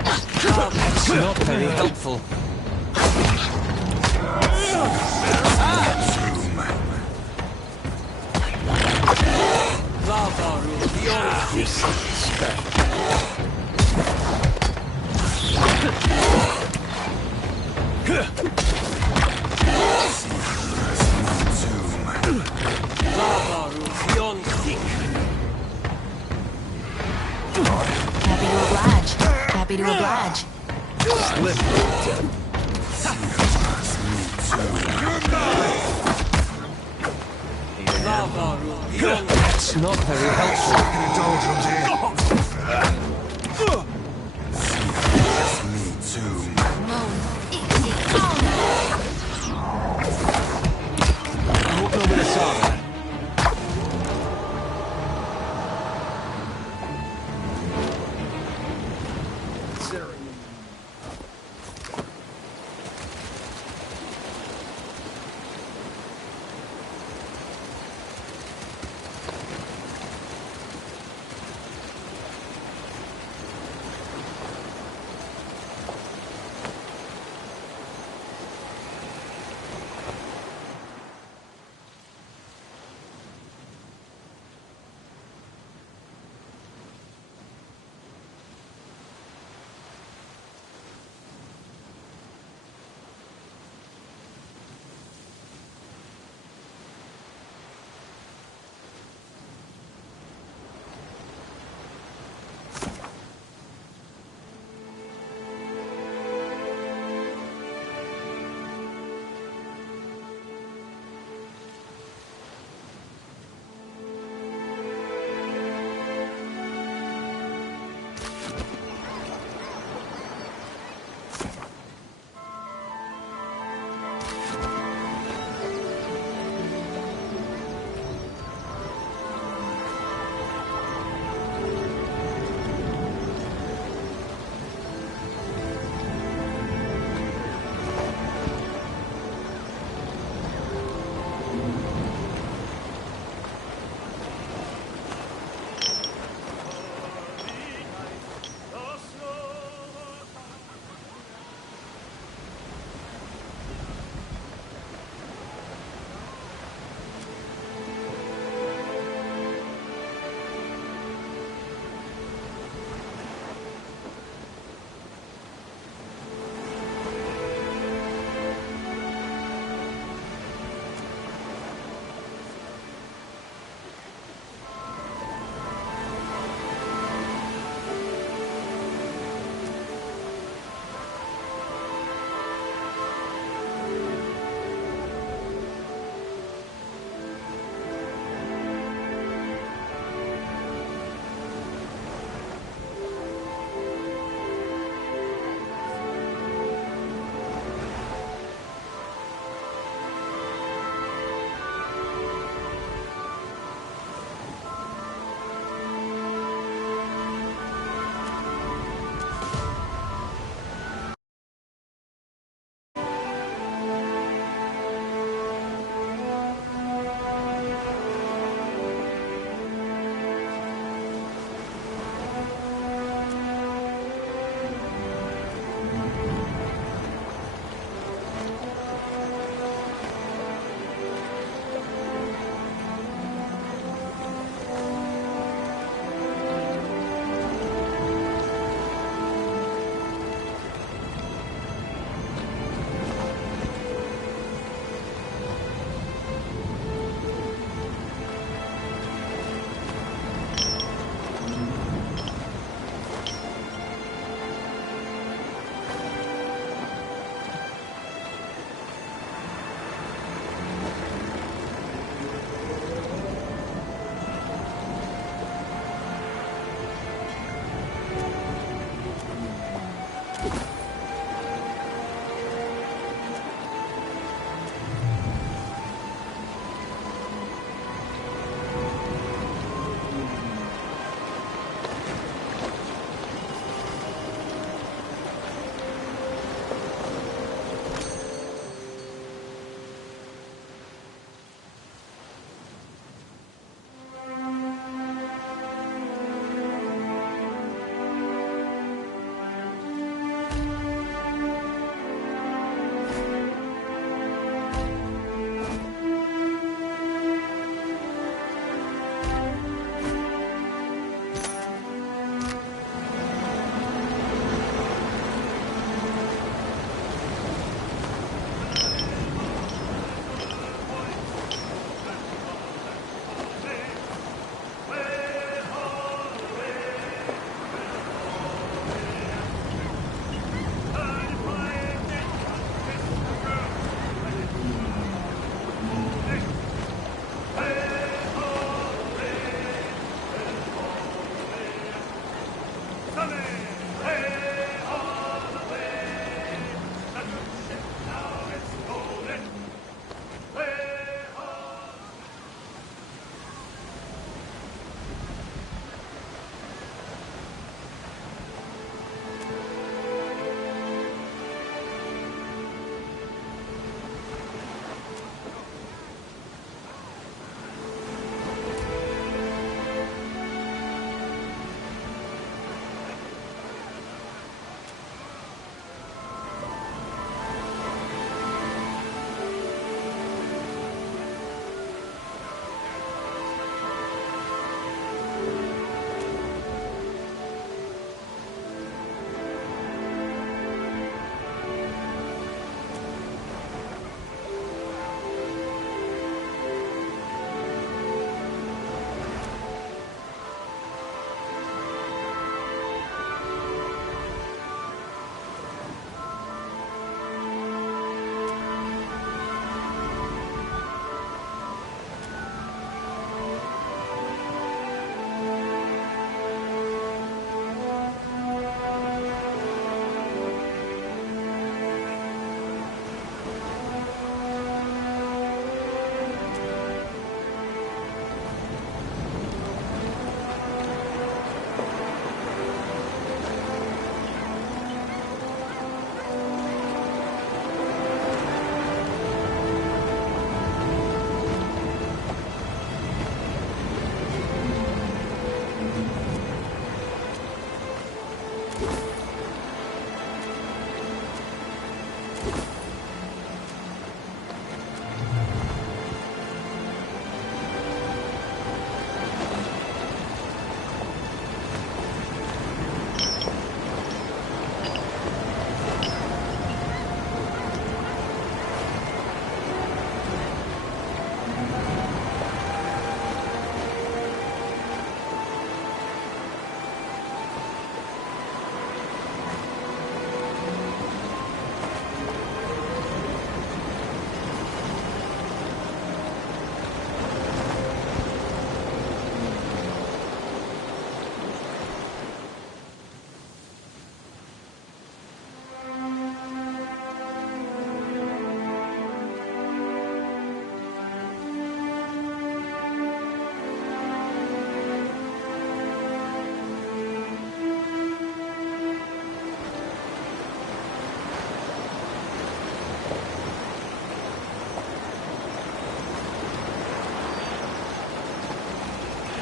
That's not very helpful. Happy to oblige. That's not very helpful. Me too. I hope nobody saw that.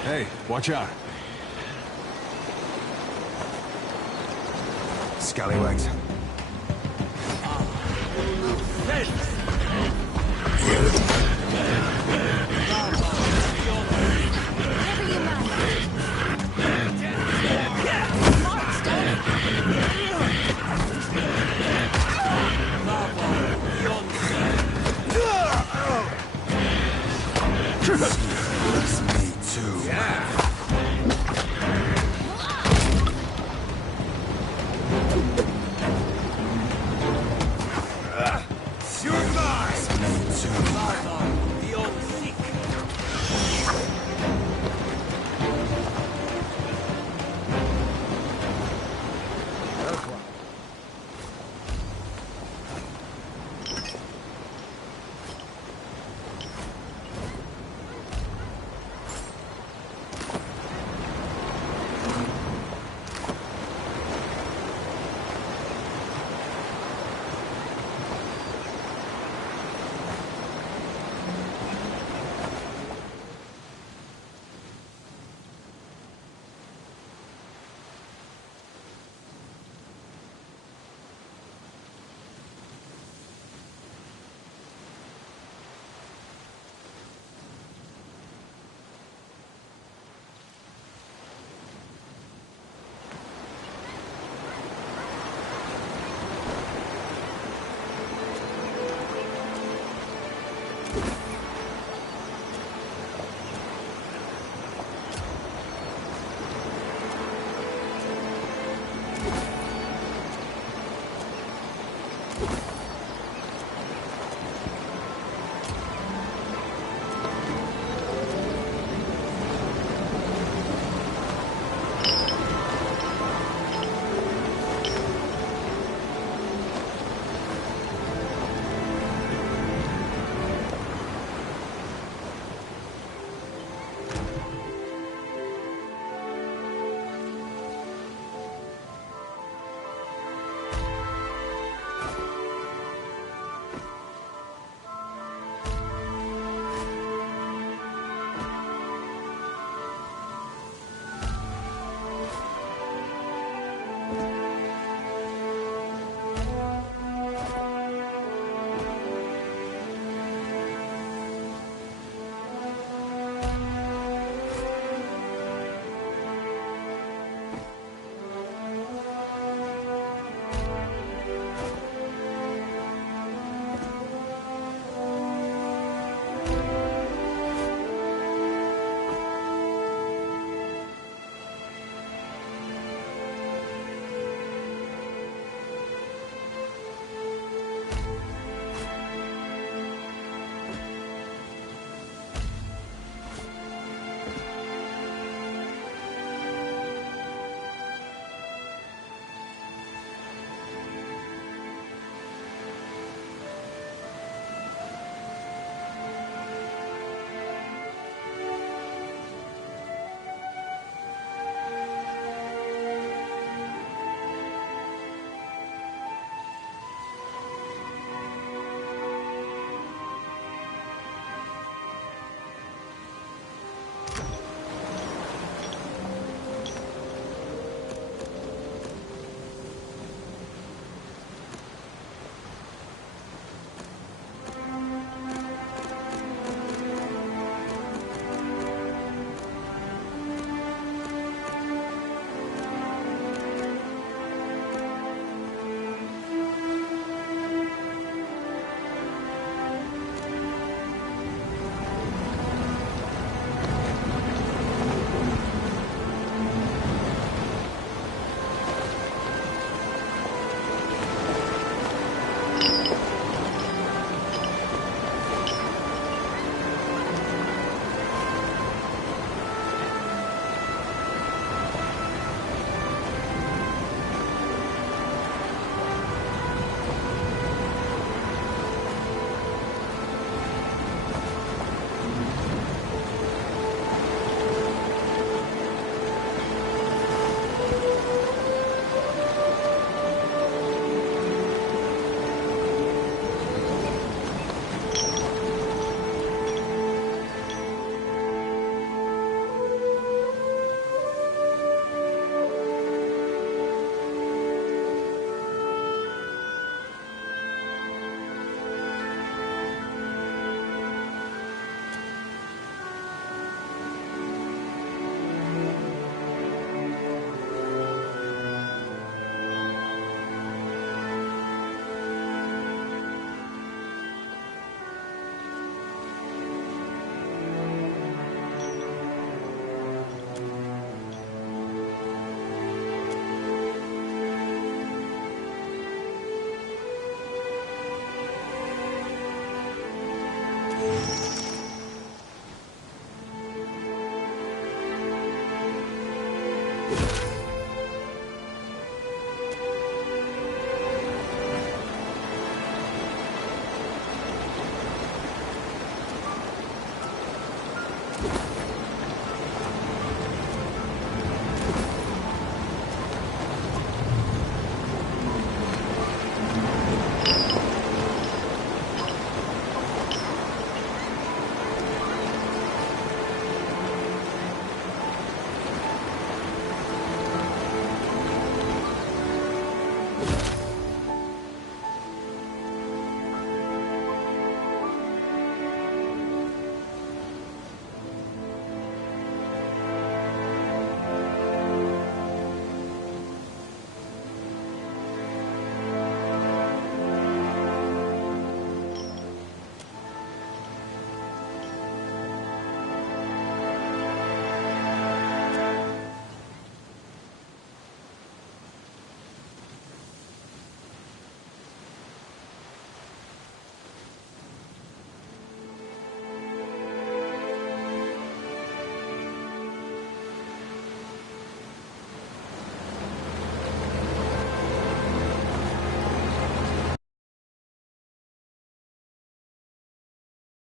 Hey, watch out. Scallywags. Me too. Yeah.